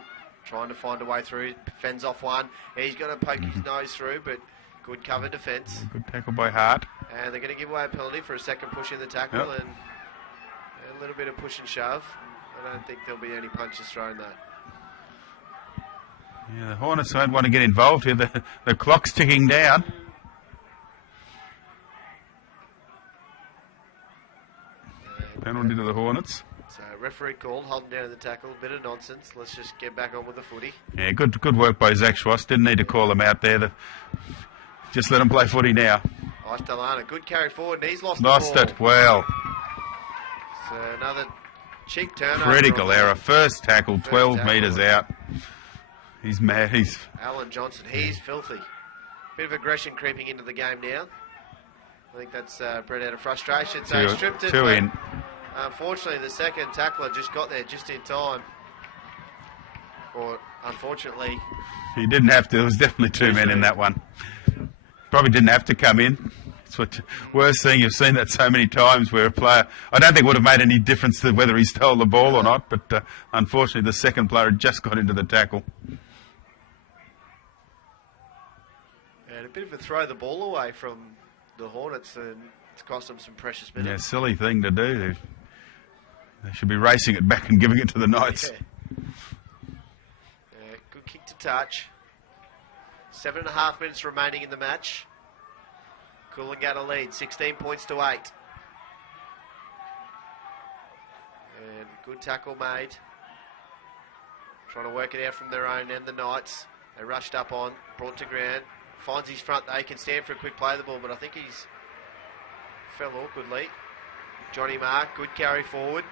trying to find a way through. Fends off one. He's going to poke his nose through, but good cover defence. Good tackle by Hart. And they're going to give away a penalty for a second push in the tackle and a little bit of push and shove. I don't think there'll be any punches thrown though. Yeah, the Hornets don't want to get involved here. The clock's ticking down. Penalty to the Hornets. So referee called, holding down the tackle, bit of nonsense. Let's just get back on with the footy. Yeah, good work by Zach Schwass. Didn't need to call them out there. Just let them play footy now. Ice Delana, good carry forward, and he's lost the ball. it, well. So another cheap turnover. Critical error. First tackle, 12 metres out. He's mad. Alan Johnson, he's filthy. Bit of aggression creeping into the game now. I think that's bred out of frustration. So he stripped it. Two in. Unfortunately, the second tackler just got there just in time. Or, unfortunately... He didn't have to. There was definitely two men in that one. Probably didn't have to come in. It's what worst thing. You've seen that so many times where a player... I don't think would have made any difference to whether he stole the ball or not, but unfortunately the second player had just got into the tackle. And a bit of a throw the ball away from the Hornets, and it's cost them some precious minutes. Yeah, silly thing to do. They should be racing it back and giving it to the Knights. Yeah. Good kick to touch. 7.5 minutes remaining in the match. Coolangatta lead, 16 points to 8. And good tackle made. Trying to work it out from their own end, the Knights. They rushed up on, brought to ground. Finds his front, they can stand for a quick play of the ball, but I think he's fell awkwardly. Johnny Mark, good carry forward.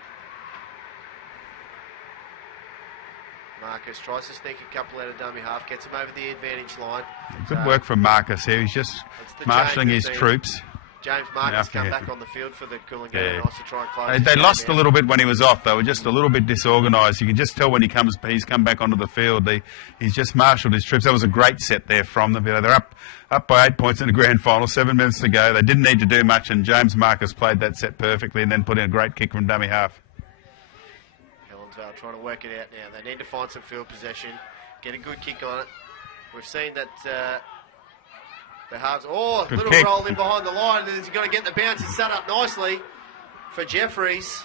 Marcus tries to sneak a couple out of dummy half, gets him over the advantage line. Good work from Marcus here. He's just marshalling his troops. James Marcus come back on the field for the Coolangatta Knights to try and close. They lost a little bit when he was off. They were just a little bit disorganised. You can just tell when he's come back onto the field. He's just marshalled his troops. That was a great set there from them. They're up by 8 points in the grand final. 7 minutes to go. They didn't need to do much, and James Marcus played that set perfectly and then put in a great kick from dummy half. Helensvale trying to work it out now. They need to find some field possession, get a good kick on it. We've seen that the halves. Oh, good little kick. Roll in behind the line. He's got to get the bounce. It's set up nicely for Jeffries.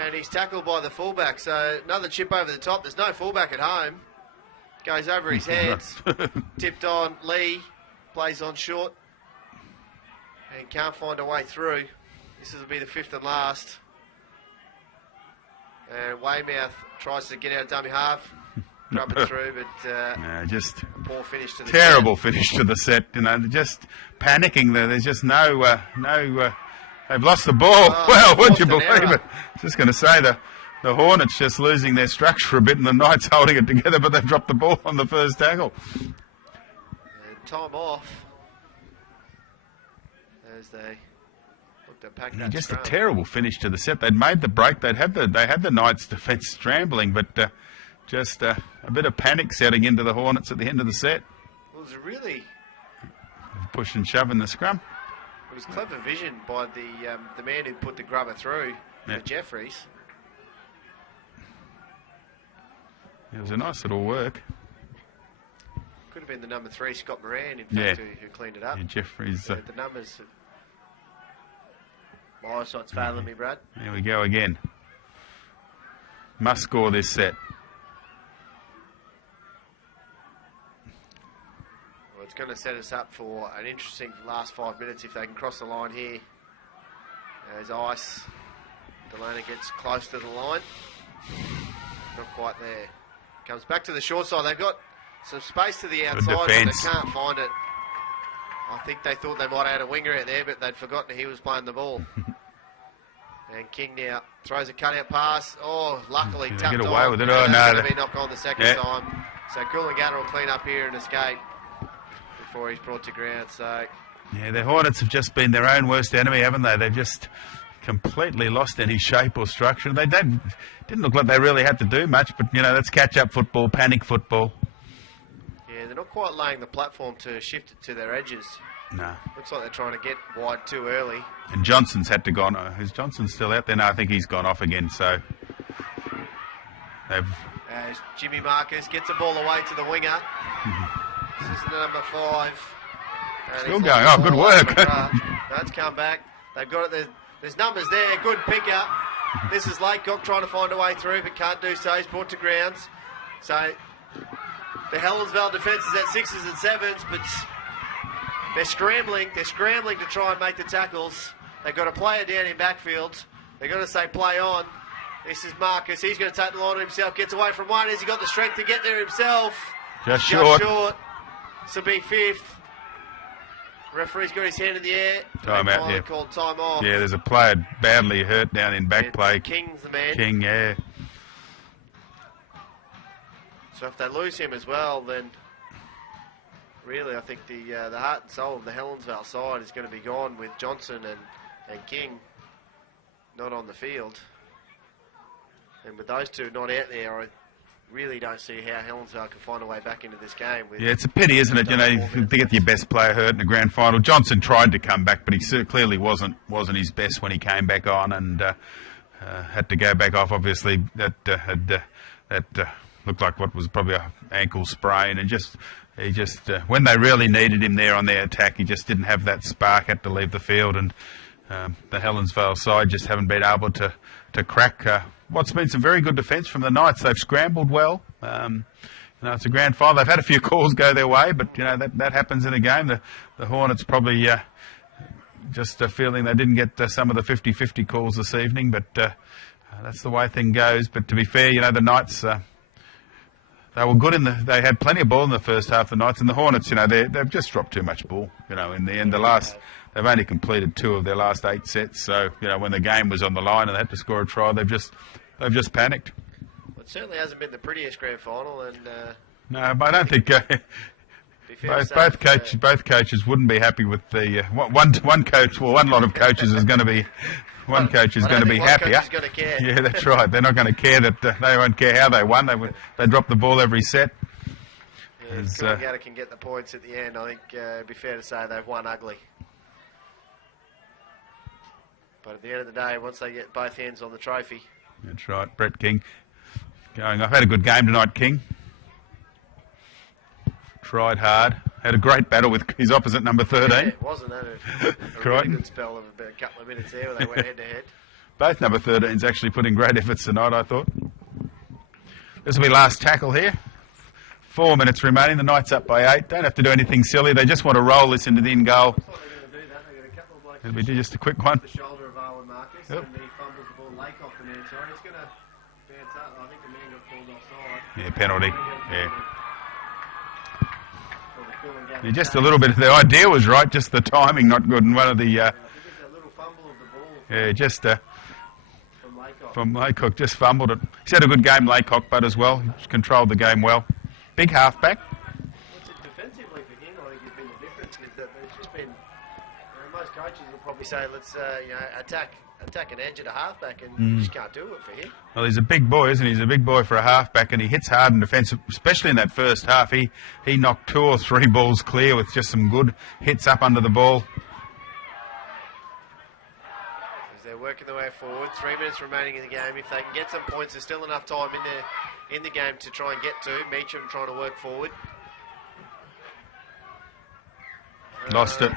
And he's tackled by the fullback. So another chip over the top. There's no fullback at home. Goes over his heads. Tipped on. Lee plays on short. And can't find a way through. This will be the fifth and last. And Weymouth tries to get out of dummy half. Rub it through, but just poor finish to the terrible set. finish to the set. You know, they're just panicking there. There's just no. They've lost the ball. Well, would you believe it? Just going to say the Hornets just losing their structure a bit, and the Knights holding it together, but they've dropped the ball on the first tackle. And time off as they look to pack that. Just scrum. a terrible finish to the set. They'd made the break. They had the Knights' defence scrambling, but. Just a bit of panic setting into the Hornets at the end of the set. Well, it was really push and shove in the scrum. It was clever vision by the man who put the grubber through, for Jeffries. It was a nice little work. Could have been the number 3, Scott Moran, in fact, who cleaned it up. Yeah, Jeffries. The numbers. My eyesight's failing me, Brad. There we go again. Must score this set. It's going to set us up for an interesting last 5 minutes if they can cross the line here. As Ice Delana gets close to the line. Not quite there. Comes back to the short side. They've got some space to the outside, but they can't find it. I think they thought they might have had a winger out there, but they'd forgotten he was playing the ball. And King now throws a cut-out pass. Oh, luckily Did he tucked get away on. with it? No, Oh, that's no, going to that- be knocked on the second Yeah. time. So Coolangatta will clean up here and escape before he's brought to ground. So Yeah, the Hornets have just been their own worst enemy, haven't they? They've just completely lost any shape or structure. They didn't look like they really had to do much, but, that's catch-up football, panic football. yeah, they're not quite laying the platform to shift it to their edges. No. Looks like they're trying to get wide too early. And Johnson's had to go on. Is Johnson still out there? No, I think he's gone off again, so they've... As Jimmy Marcus gets the ball away to the winger. This is the number 5. And Still he's going. lost Oh, the good ball work. over Grant. That's come back. They've got it. There's numbers there. Good picker. This is Laycock trying to find a way through, but can't do so. He's brought to grounds. So the Helensvale defence is at 6s and 7s, but they're scrambling. They're scrambling to try and make the tackles. They've got a player down in backfield. They're going to say play on. This is Marcus. He's going to take the line on himself. Gets away from one. Has he got the strength to get there himself? Just short. This will be 5th. Referee's got his hand in the air. Time out, yeah. Called time off. Yeah, there's a player badly hurt down in back And play. King's the man. King, yeah. So if they lose him as well, then really I think the heart and soul of the Helensvale side is going to be gone with Johnson and King not on the field. And with those two not out there, I really don't see how Helensvale can find a way back into this game. With Yeah, it's a pity, isn't it? To get your best player hurt in the grand final. Johnson tried to come back, but he clearly wasn't his best when he came back on, and had to go back off. Obviously, that looked like what was probably an ankle sprain, and he just when they really needed him there on their attack, he just didn't have that spark. Had to leave the field, and the Helensvale side just haven't been able to crack what's been some very good defence from the Knights. They've scrambled well. It's a grand final. They've had a few calls go their way, but that happens in a game. The Hornets probably just feeling they didn't get some of the 50-50 calls this evening, but that's the way thing goes. But to be fair, the Knights they were good they had plenty of ball in the first half. The Knights and the Hornets, they've just dropped too much ball. In the end, they've only completed 2 of their last 8 sets. So when the game was on the line and they had to score a try, they've just panicked. Well, it certainly hasn't been the prettiest grand final, and No, but I don't think both coaches wouldn't be happy with the one coach. Well, one lot of coaches is going to be. One coach is going to be happier. Coach is going to care. Yeah, that's right. They're not going to care that they won't care how they won. They drop the ball every set. Yeah, Coolangatta can get the points at the end. I think it'd be fair to say they've won ugly. But at the end of the day, once they get both hands on the trophy. That's right. Brett King going off. Had a good game tonight, King. Tried hard. Had a great battle with his opposite, number 13. Yeah, wasn't that a really good spell of about a couple of minutes there where they went head-to-head. Both number 13s actually put in great efforts tonight, I thought. This will be last tackle here. 4 minutes remaining. The Knights up by 8. Don't have to do anything silly. They just want to roll this into the in goal. I thought they were going to do that. They got a couple of blokes It'll be just a quick one. the shoulder of Owen Marcus, Yep. and he fumbles the ball. Laycock, the man, sorry. It's going to bounce up. I think the man got pulled offside. Yeah, penalty. Yeah. For the Coolangatta Yeah, just a Knights. little bit. The idea was right, just the timing not good. And one of the, I think it's a little fumble of the ball just from Laycock. from Laycock, just fumbled it. He's had a good game, Laycock, but as well, he's controlled the game well. Big halfback. Defensively for him, I think has been the difference is that there's just been. Most coaches will probably say, let's attack an edge at a halfback, and you just can't do it for him. Well, he's a big boy, isn't he? He's a big boy for a halfback, and he hits hard in defence, especially in that first half. He knocked 2 or 3 balls clear with just some good hits up under the ball. As they're working their way forward, 3 minutes remaining in the game. If they can get some points, there's still enough time in the game to try and get to. Meacham trying to work forward. Lost it.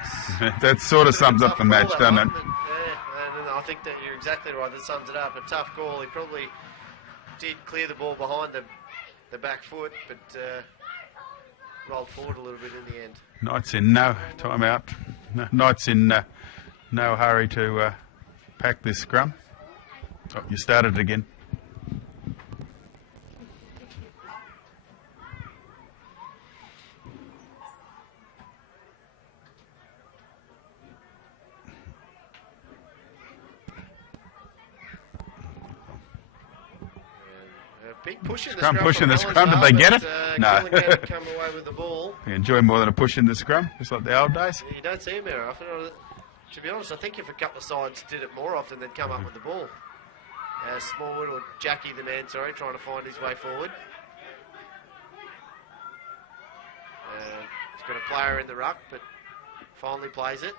That sort of sums up the match, doesn't it? Yeah, and I think that you're exactly right. That sums it up. A tough call. He probably did clear the ball behind the back foot, but rolled forward a little bit in the end. Knights in no timeout. Knights in no hurry to pack this scrum. Oh, you started again. big push in the Scrum scrum. push in the from scrum. Did they get it? No. Coolangatta come away with the ball. You enjoy more than a push in the scrum, just like the old days. You don't see him very often. To be honest, I think if a couple of sides did it more often, they'd come up with the ball. Smallwood or Jackie, the man, sorry, trying to find his way forward. He's got a player in the ruck, but finally plays it.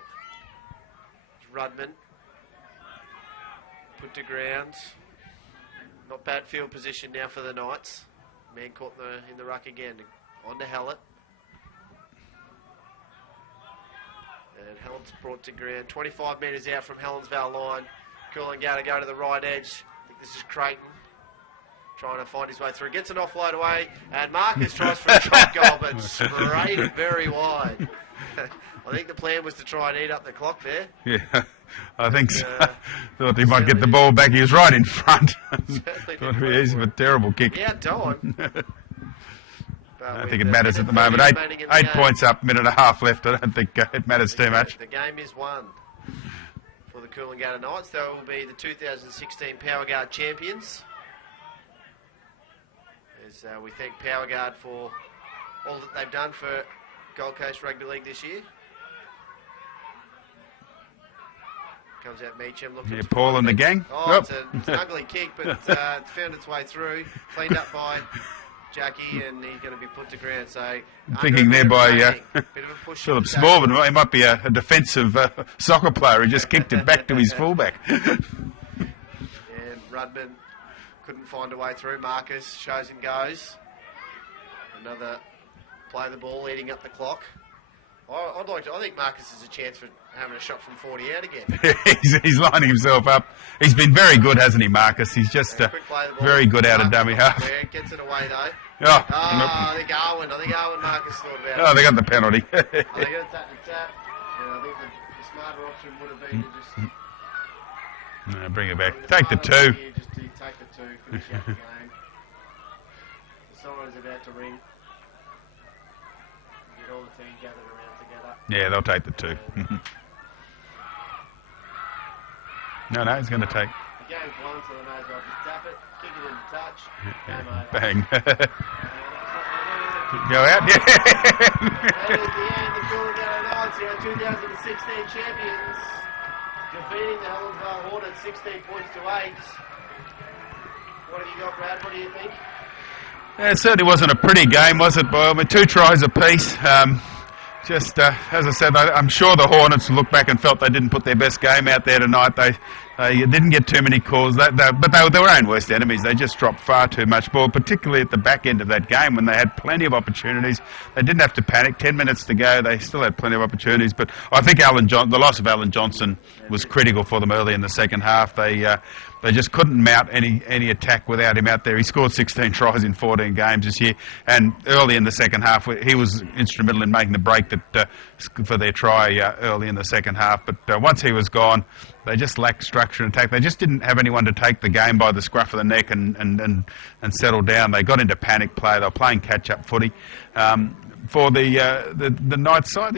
Rudman. Put to ground. Not bad field position now for the Knights. Man caught in the ruck again. On to Hallett. And Hallett's brought to ground. 25 metres out from Helensvale line. Coolangatta go to the right edge. I think this is Creighton. Trying to find his way through. Gets an offload away. And Marcus tries for a shot goal, but sprayed it very wide. I think the plan was to try and eat up the clock there. Yeah, I think so. Thought he might get the ball back. He was right in front. Thought it'd be easy, but terrible kick. Yeah, time. I think it matters at the moment. 8 points up, minute and a half left. I don't think it matters too much. The game is won for the Coolangatta Knights. They will be the 2016 Powrgard champions. As we thank Powrgard for all that they've done for Gold Coast Rugby League this year. Comes out Meacham. Yeah, Paul and the gang. Oh, it's an ugly kick, but it's found its way through. Cleaned up by Jackie, and he's going to be put to ground. So I'm thinking there by Philip Smallwood. He might be a defensive soccer player. He just kicked it back to his fullback. And Rudman couldn't find a way through. Marcus shows and goes. Another play the ball, eating up the clock. I think Marcus has a chance for having a shot from 40 out again. he's lining himself up. He's been very good, hasn't he, Marcus? He's just very good out of dummy half. Gets it away though. Oh, I think Arwen Marcus thought about it. Oh, they got the penalty. They're going to take the tap. I think the smarter option would have been to just... No, bring it back. Take the 2. Just take the 2, finish out the game. The siren's about to ring. Get all the teams gathered around together. Yeah, they'll take the 2. No, he's going to take. The game's won, so they may as well just tap it, kick it in touch. Bang. Go out. Yeah. And at the end, the Coolangatta Knights are 2016 champions, defeating the Helensvale Hornets 16 points to 8. What have you got, Brad? What do you think? Yeah, it certainly wasn't a pretty game, was it, Boyle? 2 tries apiece. As I said, I'm sure the Hornets looked back and felt they didn't put their best game out there tonight. They didn't get too many calls, but they were their own worst enemies. They just dropped far too much ball, particularly at the back end of that game when they had plenty of opportunities. They didn't have to panic. 10 minutes to go, they still had plenty of opportunities. But I think the loss of Alan Johnson was critical for them early in the second half. They just couldn't mount any attack without him out there. He scored 16 tries in 14 games this year, and early in the second half, he was instrumental in making the break for their try early in the second half. But once he was gone, they just lacked structure and attack. They just didn't have anyone to take the game by the scruff of the neck and settle down. They got into panic play. They were playing catch-up footy. For the Knights side,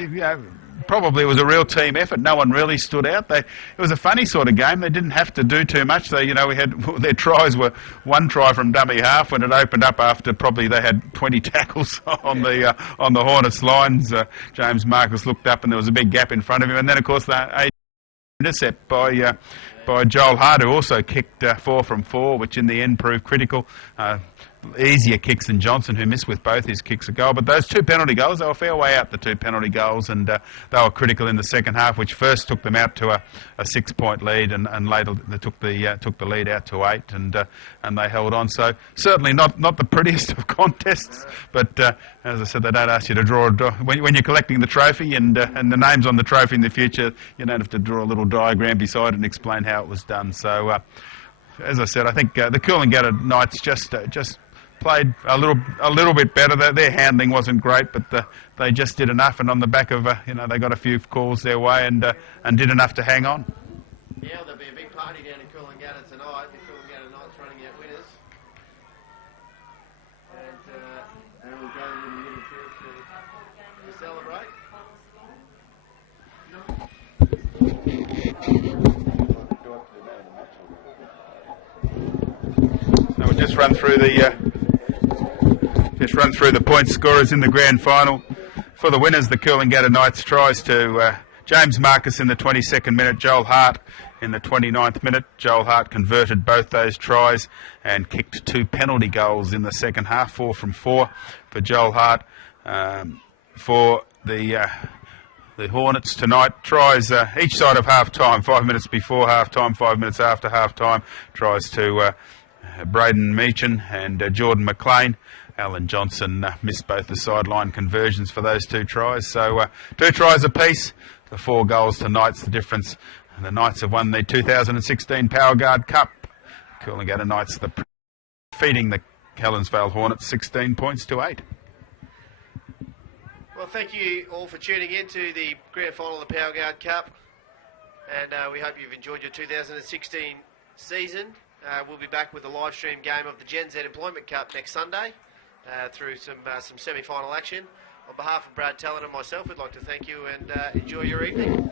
probably it was a real team effort. No one really stood out. It was a funny sort of game. They didn't have to do too much. We had their tries were 1 try from dummy half when it opened up after probably they had 20 tackles on the Hornets lines. James Marcus looked up and there was a big gap in front of him, and then of course the intercept by Joel Hart, who also kicked 4 from 4, which in the end proved critical. Easier kicks than Johnson, who missed with both his kicks a goal. But those 2 penalty goals, they were fair way out, the 2 penalty goals, and they were critical in the second half, which first took them out to a 6-point lead, and later they took the lead out to 8, and they held on. So certainly not the prettiest of contests, but as I said, they don't ask you to draw when you're collecting the trophy and the names on the trophy in the future. You don't have to draw a little diagram beside it and explain how it was done. So as I said, I think the Coolangatta Knights just played a little bit better. Their handling wasn't great, but they just did enough, and on the back of they got a few calls their way and did enough to hang on. Yeah, there'll be a big party down in Coolangatta tonight. The Coolangatta Knights running out winners, and we'll go to the little church to celebrate. So we'll just run through the point scorers in the grand final. For the winners, the Coolangatta Knights tries to James Marcus in the 22nd minute, Joel Hart in the 29th minute. Joel Hart converted both those tries and kicked 2 penalty goals in the second half, 4 from 4 for Joel Hart. For the Hornets tonight, tries each side of half-time, 5 minutes before half-time, 5 minutes after half-time, tries to Braden Meechan and Jordan McLean. Alan Johnson missed both the sideline conversions for those 2 tries. So 2 tries apiece, the 4 goals to Knights, the difference. And the Knights have won the 2016 Powrgard Cup. Coolangatta Knights defeating the Helensvale Hornets 16 points to 8. Well, thank you all for tuning in to the grand final of the Powrgard Cup. And we hope you've enjoyed your 2016 season. We'll be back with a live stream game of the Gen Z Employment Cup next Sunday through some semi-final action. On behalf of Brad Tallon and myself, we'd like to thank you and enjoy your evening.